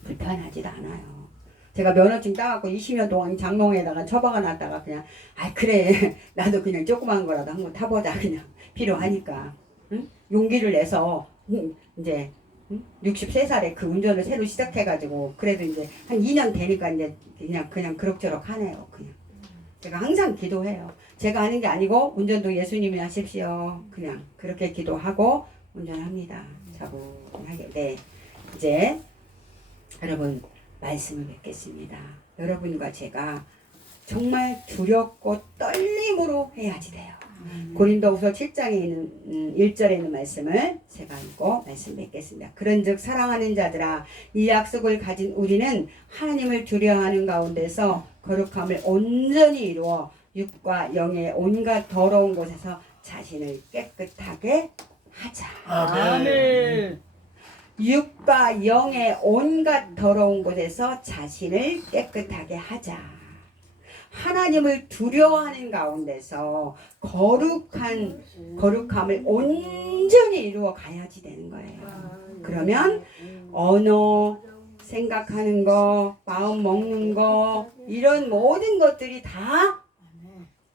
불편하지도 않아요. 제가 면허증 따갖고 20년 동안 장롱에다가 처박아 놨다가 그냥 아 그래 나도 그냥 조그만 거라도 한번 타보자 그냥 필요하니까 응? 용기를 내서 이제 63살에 그 운전을 새로 시작해가지고 그래도 이제 한 2년 되니까 이제 그냥 그럭저럭 하네요. 그냥 제가 항상 기도해요. 제가 하는 게 아니고 운전도 예수님이 하십시오. 그냥 그렇게 기도하고 운전합니다. 차분하게. 네, 이제 여러분 말씀을 뵙겠습니다. 여러분과 제가 정말 두렵고 떨림으로 해야지 돼요. 고린도후서 7장에 있는 1절에 있는 말씀을 제가 읽고 말씀 맺겠습니다. 그런즉 사랑하는 자들아 이 약속을 가진 우리는 하나님을 두려워하는 가운데서 거룩함을 온전히 이루어 육과 영의 온갖 더러운 곳에서 자신을 깨끗하게 하자. 아멘. 육과 영의 온갖 더러운 곳에서 자신을 깨끗하게 하자. 하나님을 두려워하는 가운데서 거룩함을 온전히 이루어 가야지 되는 거예요. 그러면 언어, 생각하는 거, 마음 먹는 거, 이런 모든 것들이 다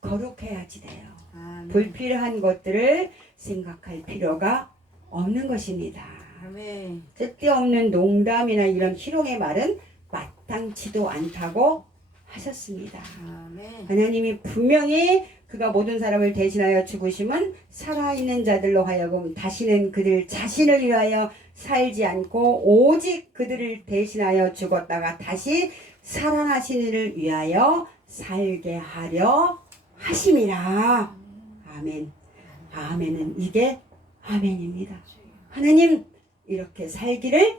거룩해야지 돼요. 불필요한 것들을 생각할 필요가 없는 것입니다. 아멘. 쓸데없는 농담이나 이런 희롱의 말은 마땅치도 않다고 하셨습니다. 아멘. 하나님이 분명히 그가 모든 사람을 대신하여 죽으심은 살아있는 자들로 하여금 다시는 그들 자신을 위하여 살지 않고 오직 그들을 대신하여 죽었다가 다시 살아나신 이를 위하여 살게 하려 하심이라. 아멘. 아멘은 이게 아멘입니다. 하나님 이렇게 살기를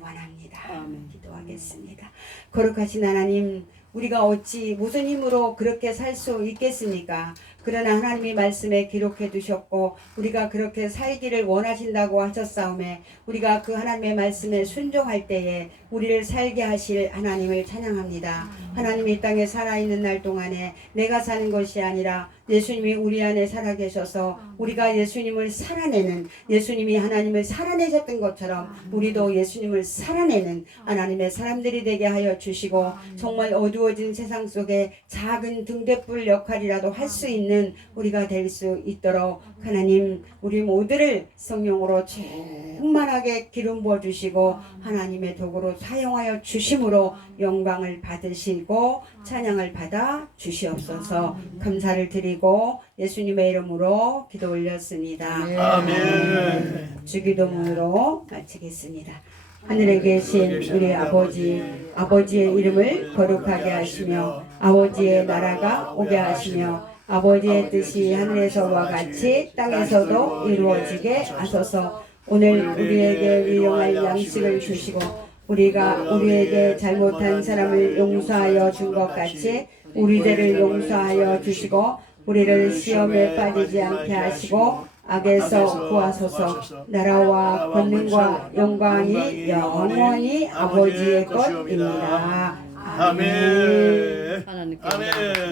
원합니다. 기도하겠습니다. 거룩하신 하나님, 우리가 어찌 무슨 힘으로 그렇게 살 수 있겠습니까? 그러나 하나님이 말씀에 기록해 두셨고 우리가 그렇게 살기를 원하신다고 하셨사오매 우리가 그 하나님의 말씀에 순종할 때에 우리를 살게 하실 하나님을 찬양합니다. 하나님이 이 땅에 살아있는 날 동안에 내가 사는 것이 아니라 예수님이 우리 안에 살아계셔서 우리가 예수님을 살아내는, 예수님이 하나님을 살아내셨던 것처럼 우리도 예수님을 살아내는 하나님의 사람들이 되게 하여 주시고 정말 어두워진 세상 속에 작은 등대불 역할이라도 할 수 있는 우리가 될 수 있도록 하나님 우리 모두를 성령으로 충만하게 기름 부어 주시고 하나님의 도구로 사용하여 주심으로 영광을 받으시고 찬양을 받아 주시옵소서. 감사를 드리고 예수님의 이름으로 기도 올렸습니다. 아멘. 주기도문으로 마치겠습니다. 하늘에 계신 우리 아버지, 아버지의 이름을 거룩하게 하시며 아버지의 나라가 오게 하시며 아버지의 뜻이 하늘에서와 같이 땅에서도 이루어지게 하소서. 오늘 우리에게 일용할 양식을 주시고 우리가 우리에게 잘못한 사람을 용서하여 준 것 같이 우리 죄를 용서하여 주시고 우리를 시험에 빠지지 않게 하시고 악에서 구하소서. 나라와 권능과 영광이 영원히 아버지의 것입니다. 아멘. 하나님께 아멘.